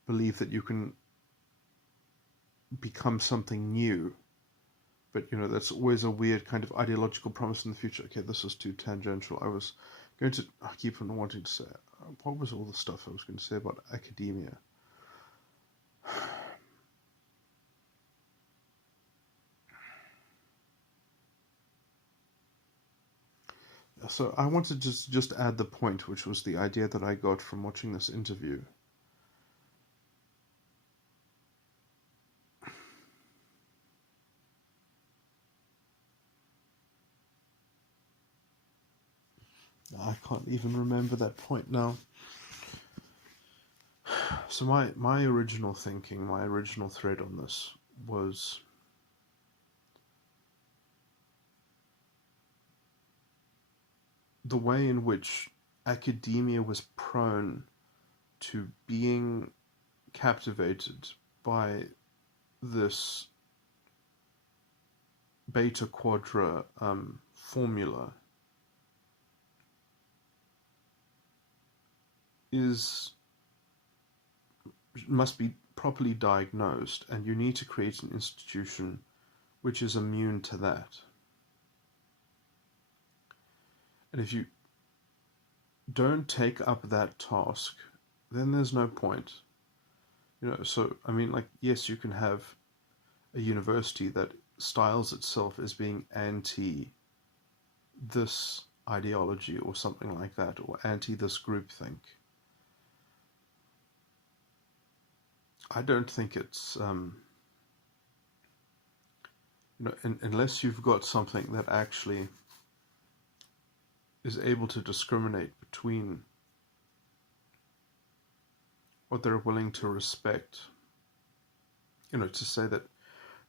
believe that you can become something new. But, you know, that's always a weird kind of ideological promise in the future. Okay, this is too tangential. I was going to, I keep on wanting to say, what was all the stuff I was going to say about academia? So I wanted to just add the point, which was the idea that I got from watching this interview. I can't even remember that point now. So my original thinking, my original thread on this was the way in which academia was prone to being captivated by this beta-quadrant formula is must be properly diagnosed, and you need to create an institution which is immune to that. And if you don't take up that task, then there's no point. So, I mean, like, yes, you can have a university that styles itself as being anti this ideology or something like that, or anti this groupthink. I don't think it's, unless you've got something that actually is able to discriminate between what they're willing to respect, to say that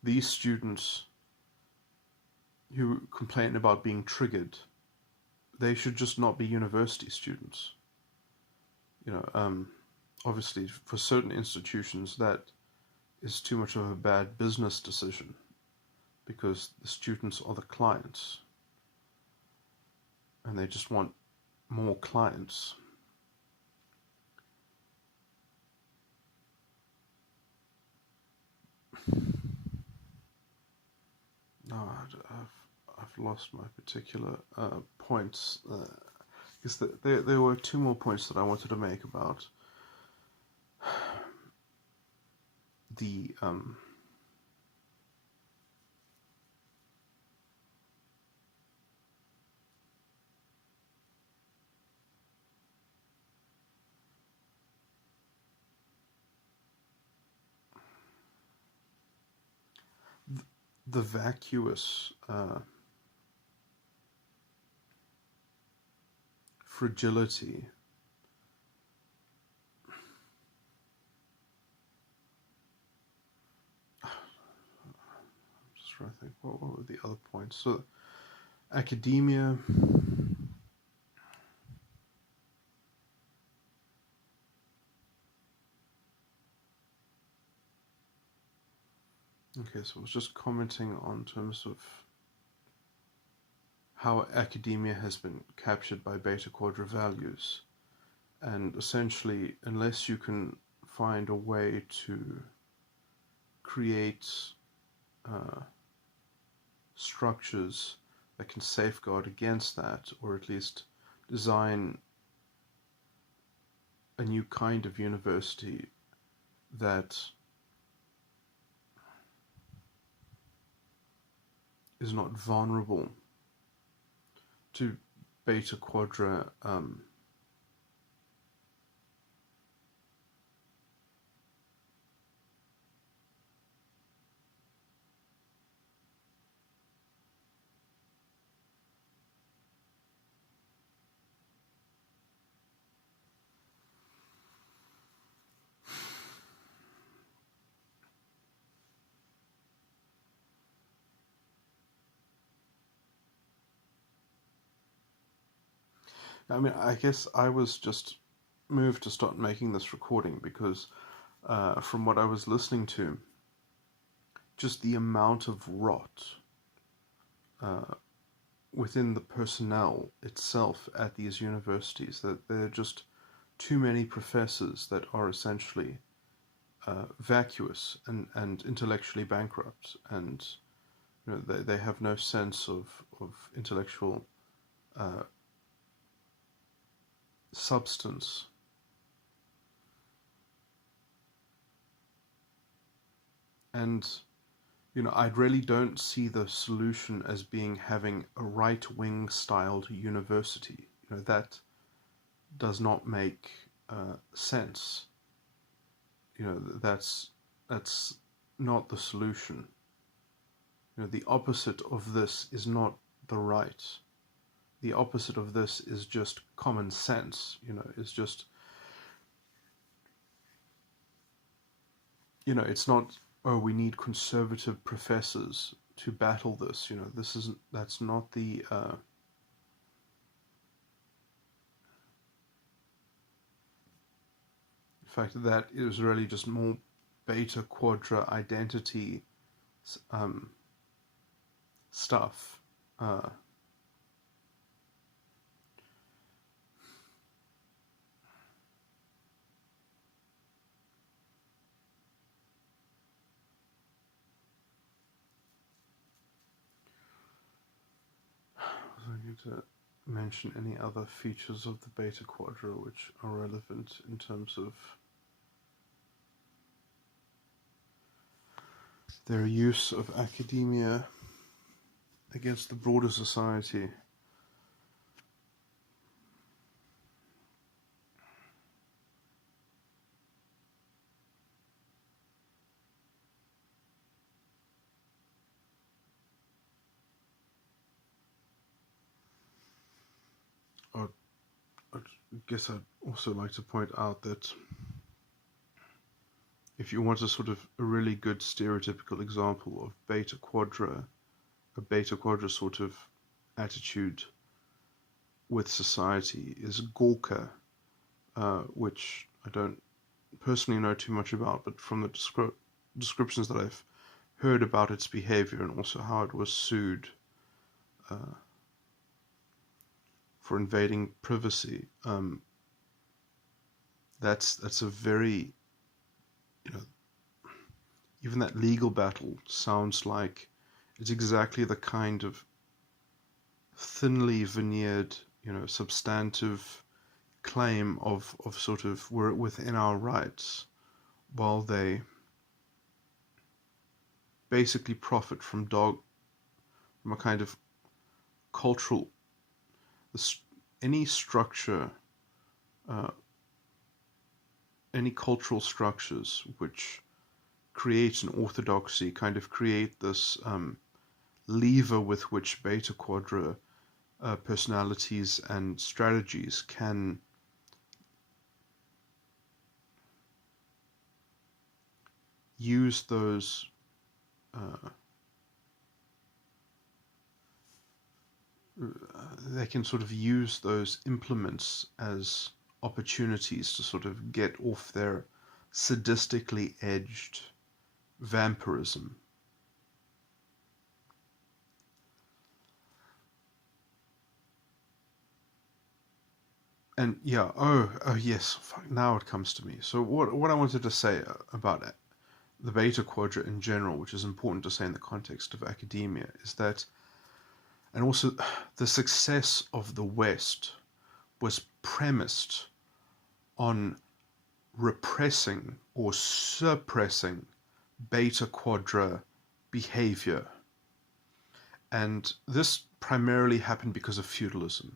these students who complain about being triggered, they should just not be university students. Obviously for certain institutions that is too much of a bad business decision, because the students are the clients and they just want more clients. No, I've lost my particular points. Because there were two more points that I wanted to make about the the vacuous fragility I think what were the other points? So academia, okay, so I was just commenting on terms of how academia has been captured by beta-quadrant values, and essentially unless you can find a way to create structures that can safeguard against that, or at least design a new kind of university that is not vulnerable to beta-quadrant I mean, I guess I was just moved to start making this recording because from what I was listening to, just the amount of rot within the personnel itself at these universities, that there are just too many professors that are essentially vacuous and intellectually bankrupt, and they have no sense of intellectual substance. And I really don't see the solution as being having a right-wing styled university. That does not make sense. That's not the solution. The opposite of this is not the right. The opposite of this is just common sense. It's just, it's not, oh, we need conservative professors to battle this. That's not the in fact, that is really just more beta-quadrant identity stuff. going to mention any other features of the beta-quadrant which are relevant in terms of their use of academia against the broader society. I guess I'd also like to point out that if you want a sort of a really good stereotypical example of a beta-quadra sort of attitude with society is Gorka, which I don't personally know too much about, but from the descriptions that I've heard about its behavior and also how it was sued for invading privacy, that's a very, even that legal battle sounds like it's exactly the kind of thinly veneered, substantive claim of sort of we're within our rights, while they basically profit from a kind of cultural, any structure, any cultural structures which create an orthodoxy, kind of create this lever with which beta-quadra personalities and strategies can use those they can sort of use those implements as opportunities to sort of get off their sadistically edged vampirism. And yeah, oh yes, now it comes to me. So what I wanted to say about the beta-quadra in general, which is important to say in the context of academia, is that, and also the success of the West was premised on repressing or suppressing beta-quadra behavior. And this primarily happened because of feudalism.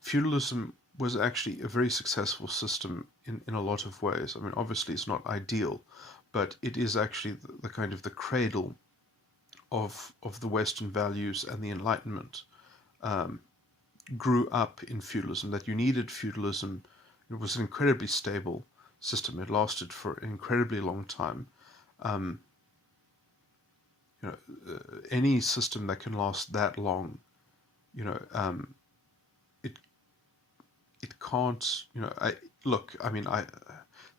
Feudalism was actually a very successful system in a lot of ways. I mean, obviously it's not ideal, but it is actually the kind of the cradle of the Western values, and the Enlightenment grew up in feudalism, that you needed feudalism. It was an incredibly stable system. It lasted for an incredibly long time. Any system that can last that long, it can't,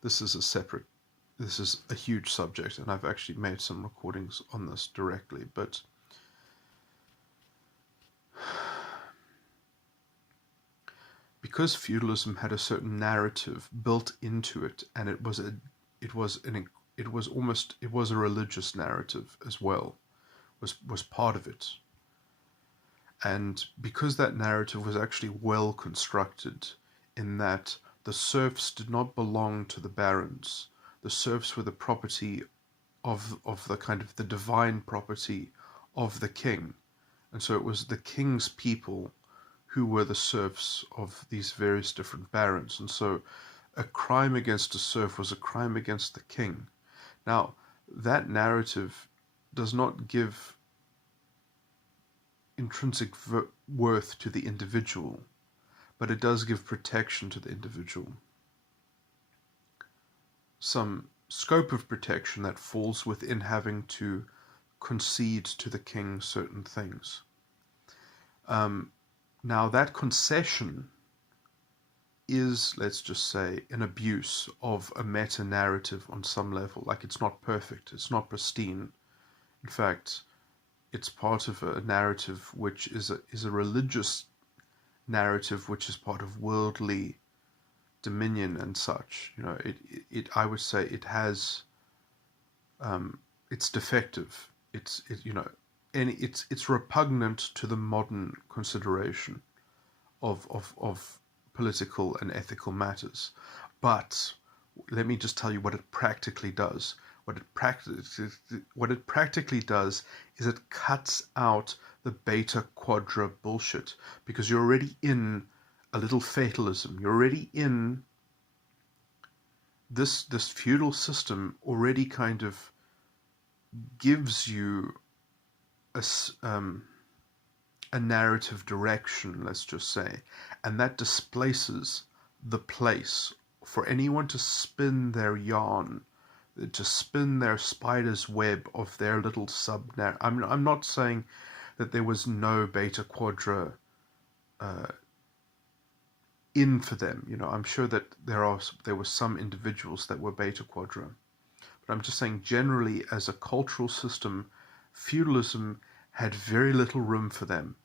this is a huge subject, and I've actually made some recordings on this directly, but because feudalism had a certain narrative built into it, and it was a religious narrative as well, was part of it. And because that narrative was actually well constructed, in that the serfs did not belong to the barons, the serfs were the property of the kind of the divine property of the king, and so it was the king's people who were the serfs of these various different barons, and so a crime against a serf was a crime against the king. Now, that narrative does not give intrinsic worth to the individual, but it does give protection to the individual. Some scope of protection that falls within having to concede to the king certain things. Now, that concession is, let's just say, an abuse of a meta-narrative on some level. Like, it's not perfect, it's not pristine. In fact, it's part of a narrative which is a religious narrative, which is part of worldly dominion and such. I would say it has, it's defective. It's repugnant to the modern consideration. of political and ethical matters. But let me just tell you what it practically does. What it practically does is it cuts out the beta quadra bullshit, because you're already in a little fatalism. You're already in this feudal system. Already kind of gives you a narrative direction, let's just say, and that displaces the place for anyone to spin their yarn, to spin their spider's web of their little sub-narrative. I'm not saying that there was no beta quadra in for them. I'm sure that there were some individuals that were beta quadra, but I'm just saying generally as a cultural system, feudalism had very little room for them.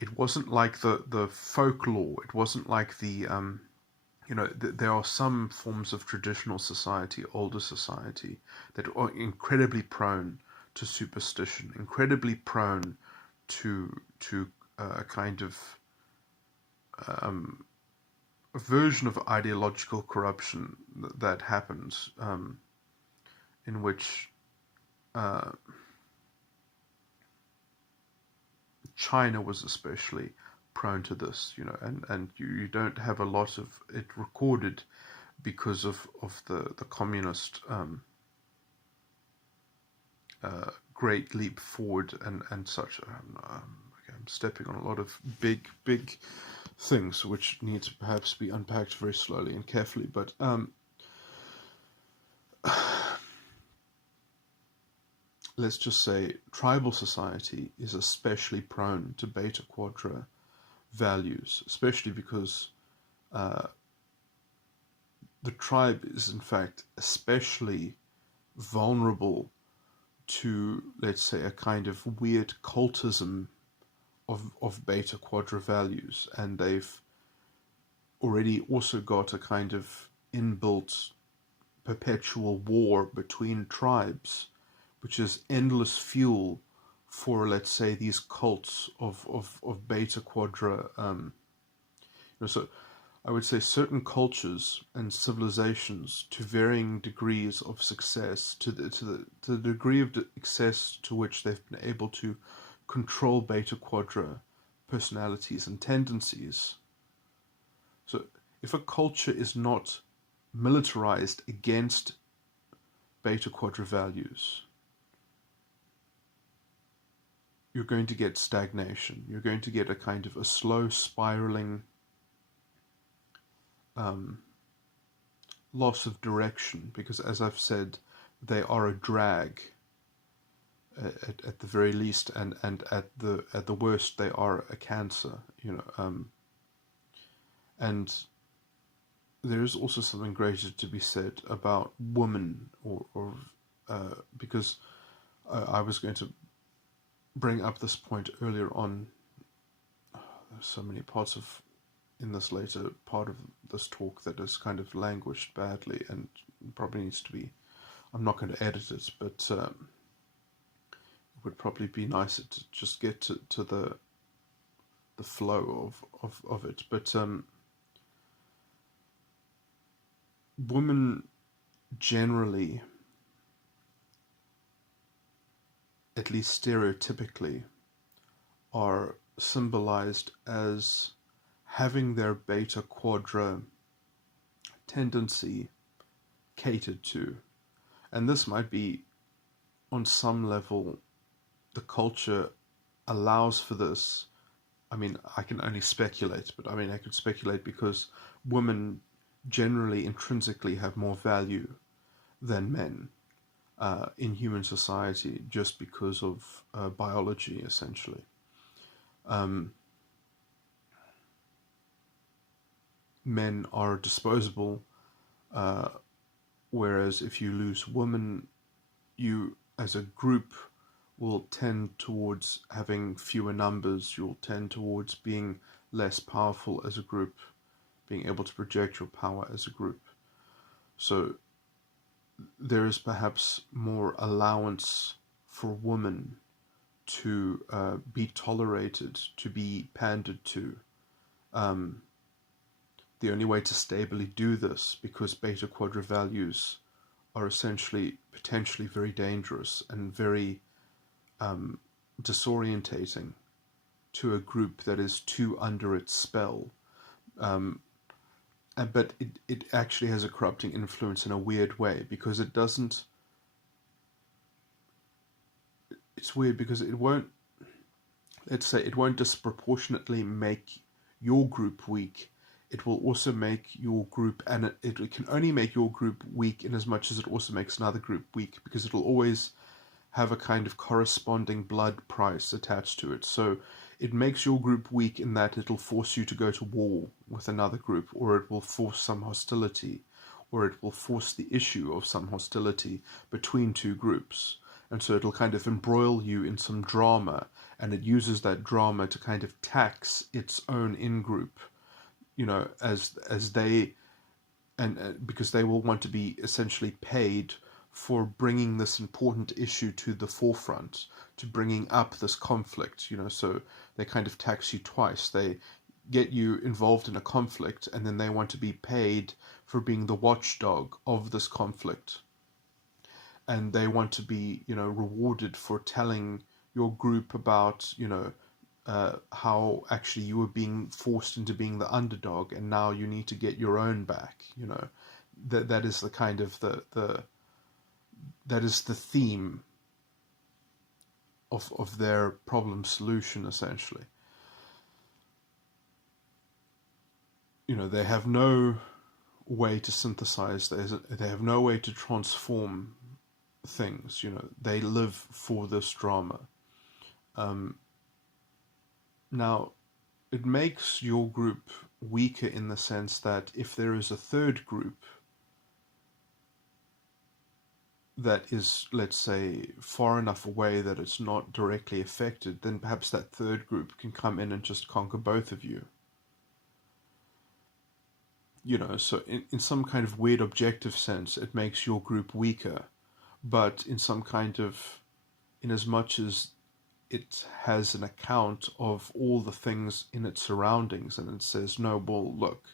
It wasn't like the folklore. It wasn't like the there are some forms of traditional society, older society, that are incredibly prone to superstition, incredibly prone to a kind of a version of ideological corruption that happens, in which China was especially prone to this, and you don't have a lot of it recorded because of the communist great leap forward and such. I'm stepping on a lot of big things which need to perhaps be unpacked very slowly and carefully, but let's just say tribal society is especially prone to beta quadra values, especially because the tribe is in fact especially vulnerable to, let's say, a kind of weird cultism of beta quadra values, and they've already also got a kind of inbuilt perpetual war between tribes, which is endless fuel for, let's say, these cults of beta quadra. So I would say certain cultures and civilizations, to varying degrees of success, to the degree of success to which they've been able to control beta quadra personalities and tendencies. So if a culture is not militarized against beta quadra values, you're going to get stagnation. You're going to get a kind of a slow spiraling loss of direction, because, as I've said, they are a drag at the very least, and at the worst they are a cancer. And there is also something greater to be said about women, or because I was going to bring up this point earlier on. There's so many parts in this later part of this talk that has kind of languished badly and probably needs to be. I'm not going to edit it, but it would probably be nicer to just get to the flow of it. But women generally, at least stereotypically, are symbolized as having their beta quadra tendency catered to. And this might be, on some level, the culture allows for this. I mean, I can only speculate, but I could speculate because women generally intrinsically have more value than men in human society, just because of biology, essentially. Men are disposable, whereas if you lose women, you as a group will tend towards having fewer numbers. You'll tend towards being less powerful as a group, being able to project your power as a group. So there is perhaps more allowance for women to be tolerated, to be pandered to, The only way to stably do this, because beta quadrant values are essentially potentially very dangerous and very disorientating to a group that is too under its spell. But it actually has a corrupting influence in a weird way, because it doesn't. It's weird because it won't. Let's say it won't disproportionately make your group weak. It will also make your group, and it can only make your group weak in as much as it also makes another group weak, because it'll always have a kind of corresponding blood price attached to it. So it makes your group weak in that it'll force you to go to war with another group, or it will force some hostility, or it will force the issue of some hostility between two groups. And so it'll kind of embroil you in some drama, and it uses that drama to kind of tax its own in-group, as they, and because they will want to be essentially paid for bringing this important issue to the forefront, to bringing up this conflict, so they kind of tax you twice. They get you involved in a conflict, and then they want to be paid for being the watchdog of this conflict. And they want to be, rewarded for telling your group about, how actually you were being forced into being the underdog, and now you need to get your own back. That is the kind of that is the theme of their problem solution, essentially. They have no way to synthesize. They have no way to transform things. They live for this drama. Now, it makes your group weaker in the sense that if there is a third group that is, let's say, far enough away that it's not directly affected, then perhaps that third group can come in and just conquer both of you. So in some kind of weird objective sense, it makes your group weaker, but in as much as it has an account of all the things in its surroundings, and it says, no, well, look,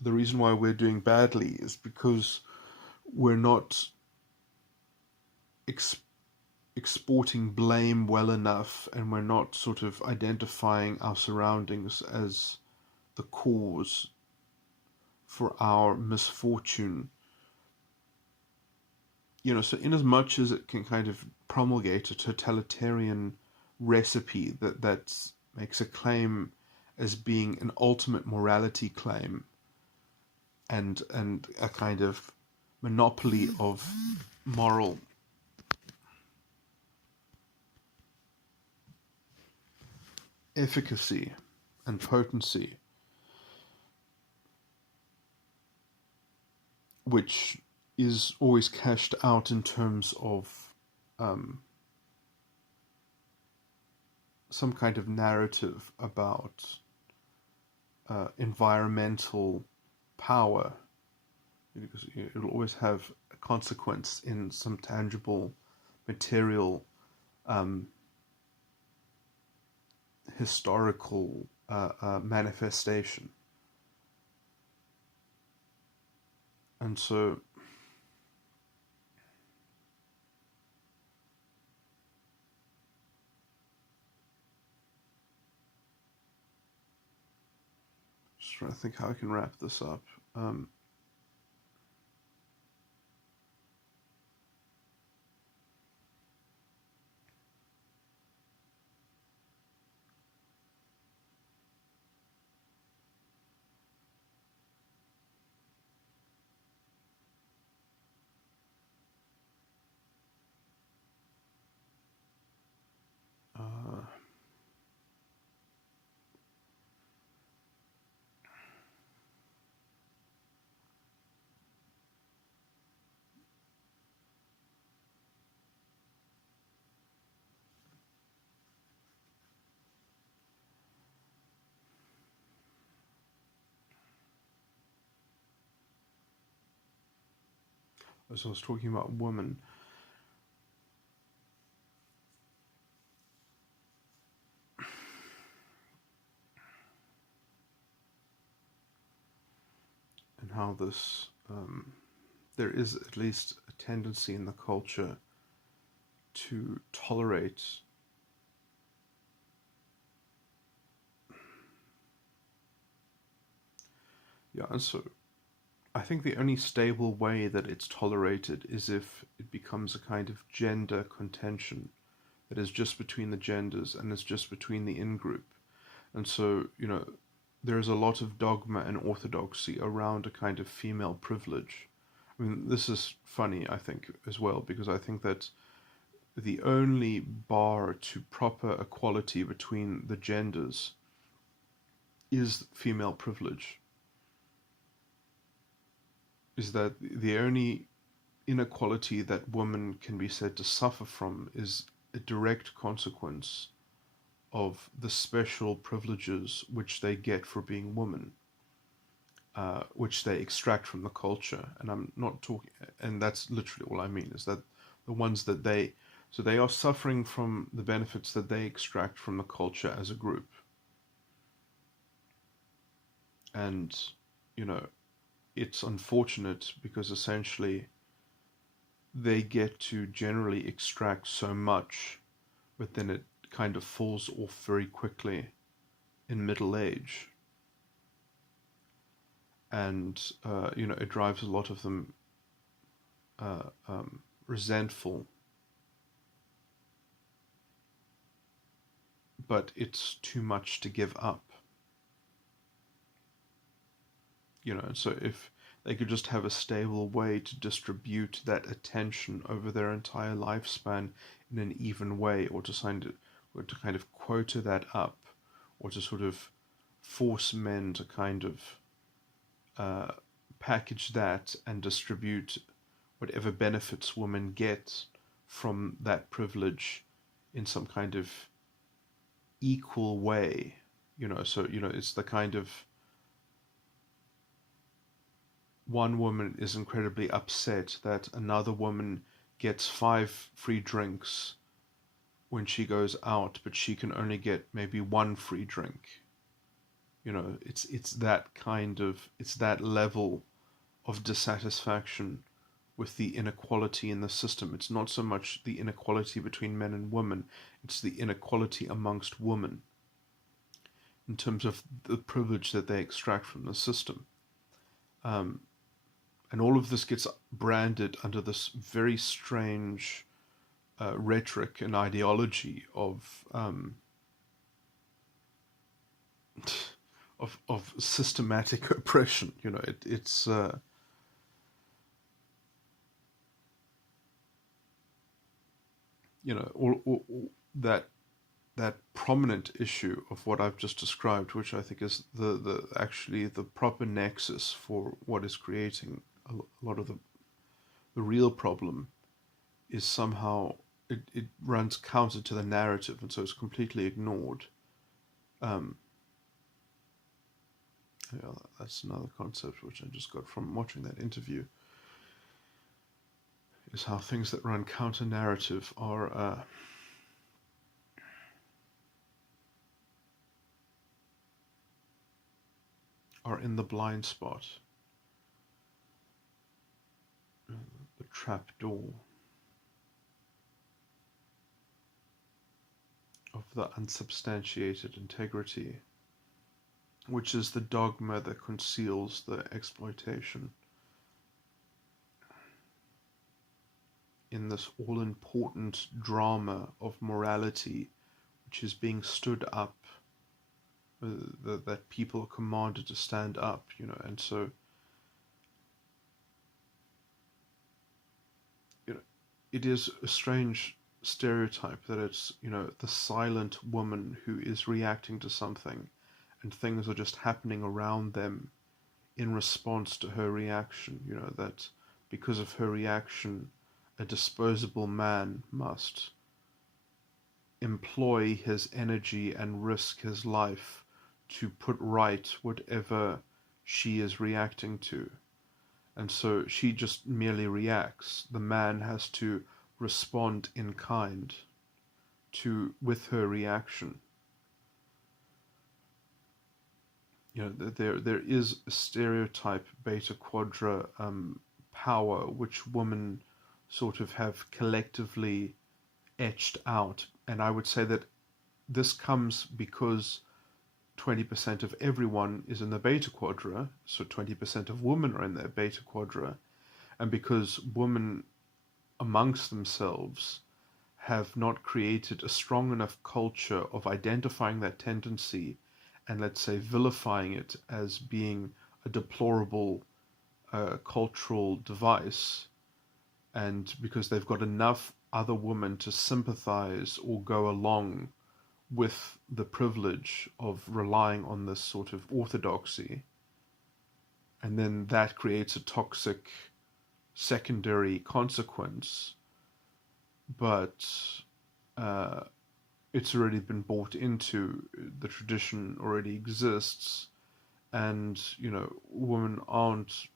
the reason why we're doing badly is because we're not exporting blame well enough, and we're not sort of identifying our surroundings as the cause for our misfortune. So in as much as it can kind of promulgate a totalitarian recipe that makes a claim as being an ultimate morality claim, and a kind of monopoly of moral efficacy and potency, which is always cashed out in terms of some kind of narrative about environmental power, because it'll always have a consequence in some tangible material historical manifestation. And so just trying to think how I can wrap this up. As I was talking about women, this. There is at least a tendency in the culture to tolerate and so I think the only stable way that it's tolerated is if it becomes a kind of gender contention that is just between the genders and is just between the in-group. And so, there is a lot of dogma and orthodoxy around a kind of female privilege. I mean, this is funny, I think, as well, because I think that the only bar to proper equality between the genders is female privilege. Is that the only inequality that women can be said to suffer from is a direct consequence of the special privileges which they get for being women, which they extract from the culture. And I'm not talking, and that's literally all I mean, is that the ones that they are suffering from the benefits that they extract from the culture as a group. And, it's unfortunate because essentially they get to generally extract so much, but then it kind of falls off very quickly in middle age. And, it drives a lot of them resentful. But it's too much to give up. So if they could just have a stable way to distribute that attention over their entire lifespan in an even way, or to kind of quota that up, or to sort of force men to kind of package that and distribute whatever benefits women get from that privilege in some kind of equal way, so, it's the kind of one woman is incredibly upset that another woman gets 5 free drinks when she goes out, but she can only get maybe 1 free drink. It's that level of dissatisfaction with the inequality in the system. It's not so much the inequality between men and women, it's the inequality amongst women in terms of the privilege that they extract from the system. And all of this gets branded under this very strange rhetoric and ideology of systematic oppression. It's all that prominent issue of what I've just described, which I think is the proper nexus for what is creating a lot of the real problem, is somehow it runs counter to the narrative, and so it's completely ignored. That's another concept which I just got from watching that interview, is how things that run counter narrative are in the blind spot, the trap door of the unsubstantiated integrity, which is the dogma that conceals the exploitation. In this all-important drama of morality, which is being stood up, that people are commanded to stand up, and so, it is a strange stereotype that it's, the silent woman who is reacting to something, and things are just happening around them in response to her reaction, that because of her reaction, a disposable man must employ his energy and risk his life to put right whatever she is reacting to. And so she just merely reacts. The man has to respond in kind with her reaction. there is a stereotype beta quadra power which women sort of have collectively etched out, and I would say that this comes because 20% of everyone is in the beta quadra, so 20% of women are in their beta quadra, and because women amongst themselves have not created a strong enough culture of identifying that tendency and, let's say, vilifying it as being a deplorable cultural device, and because they've got enough other women to sympathize or go along with the privilege of relying on this sort of orthodoxy, and then that creates a toxic secondary consequence, but it's already been bought into, the tradition already exists, and women aren't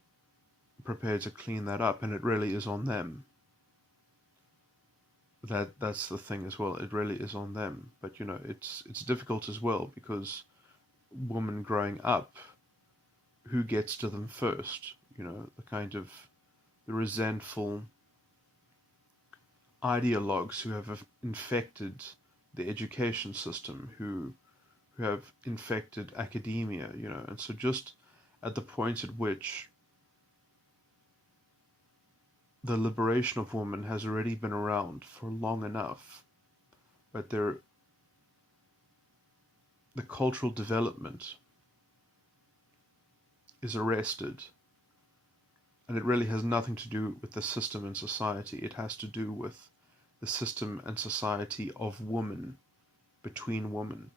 prepared to clean that up, and it really is on them. That's the thing as well. It really is on them, but it's difficult as well, because women growing up, who gets to them first? The kind of the resentful ideologues who have infected the education system, who have infected academia, and so just at the point at which the liberation of women has already been around for long enough, but the cultural development is arrested, and it really has nothing to do with the system and society. It has to do with the system and society of women, between women,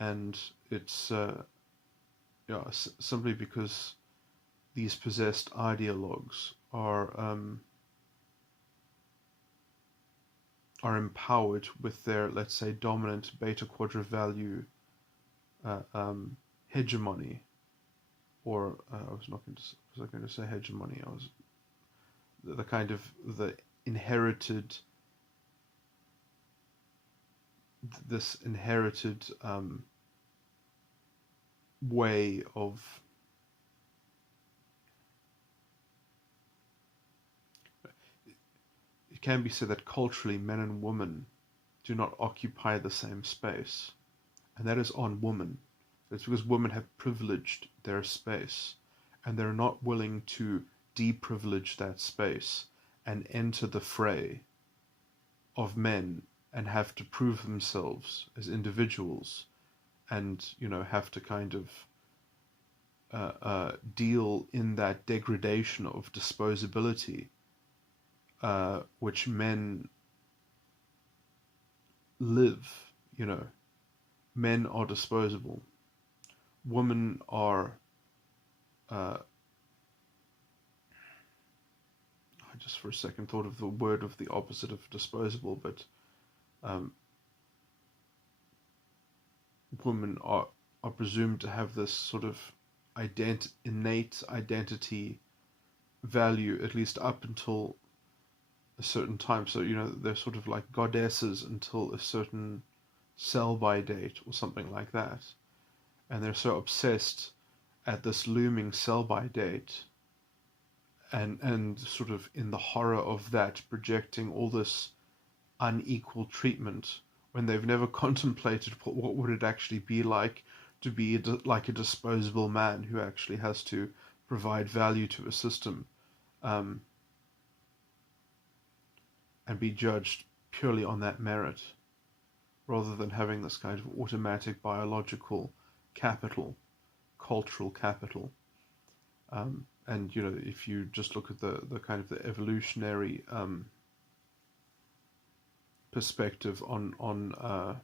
and it's simply because these possessed ideologues are empowered with their, let's say, dominant beta quadra value hegemony, or was I going to say hegemony? I was the kind of the inherited way of it can be said that culturally men and women do not occupy the same space, and that is on women. It's because women have privileged their space, and they're not willing to deprivilege that space and enter the fray of men and have to prove themselves as individuals, and have to kind of deal in that degradation of disposability, which men live. Men are disposable. Women are. I just for a second thought of the word of the opposite of disposable, but women are presumed to have this sort of innate identity value, at least up until a certain time. So they're sort of like goddesses until a certain sell-by date or something like that, and they're so obsessed at this looming sell-by date, and sort of in the horror of that, projecting all this unequal treatment when they've never contemplated what would it actually be like to be like a disposable man who actually has to provide value to a system, and be judged purely on that merit, rather than having this kind of automatic biological capital, cultural capital. And if you just look at the kind of the evolutionary perspective on I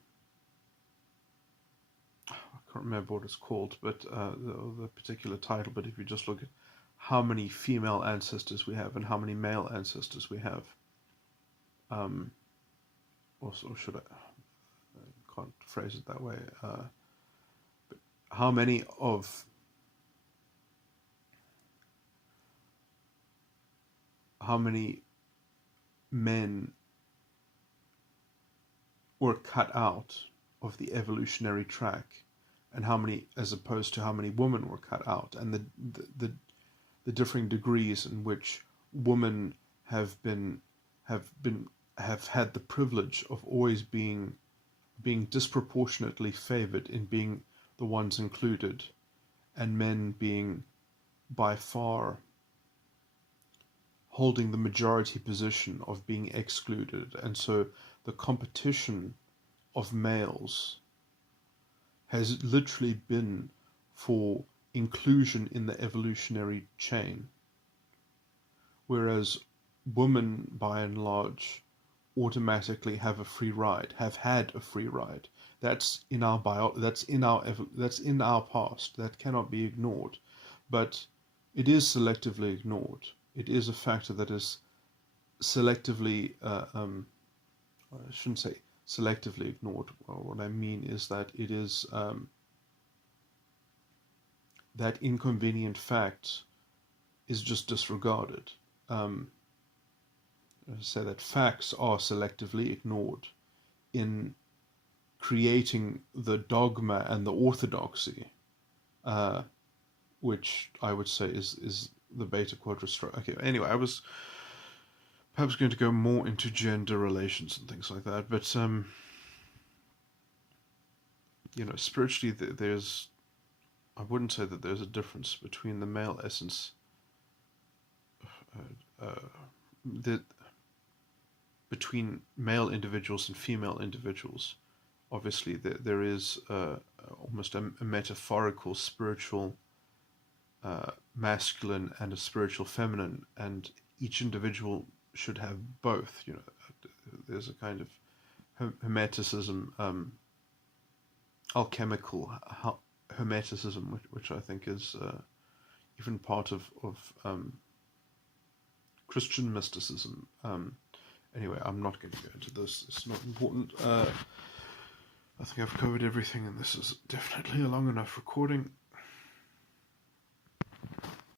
can't remember what it's called, but the particular title. But if you just look at how many female ancestors we have and how many male ancestors we have, or should I can't phrase it that way. But how many men were cut out of the evolutionary track and how many, as opposed to how many women were cut out, and the differing degrees in which women have had the privilege of always being disproportionately favored in being the ones included, and men being by far holding the majority position of being excluded. And so the competition of males has literally been for inclusion in the evolutionary chain, whereas women, by and large, automatically have a free ride, have had a free ride. That's in our that's in our past. That cannot be ignored, but it is selectively ignored. It is a factor that is selectively, I shouldn't say selectively ignored. Well, what I mean is that it is that inconvenient fact is just disregarded. Say that facts are selectively ignored in creating the dogma and the orthodoxy, which I would say is the beta-quadrant. Okay, anyway, I was perhaps going to go more into gender relations and things like that, but spiritually, there's, I wouldn't say that there's a difference between the male essence, between male individuals and female individuals. Obviously, there is almost a metaphorical spiritual masculine and a spiritual feminine, and each individual should have both. There's a kind of hermeticism, alchemical hermeticism, which I think is even part of Christian mysticism. Anyway, I'm not going to go into this. It's not important. I think I've covered everything, and this is definitely a long enough recording.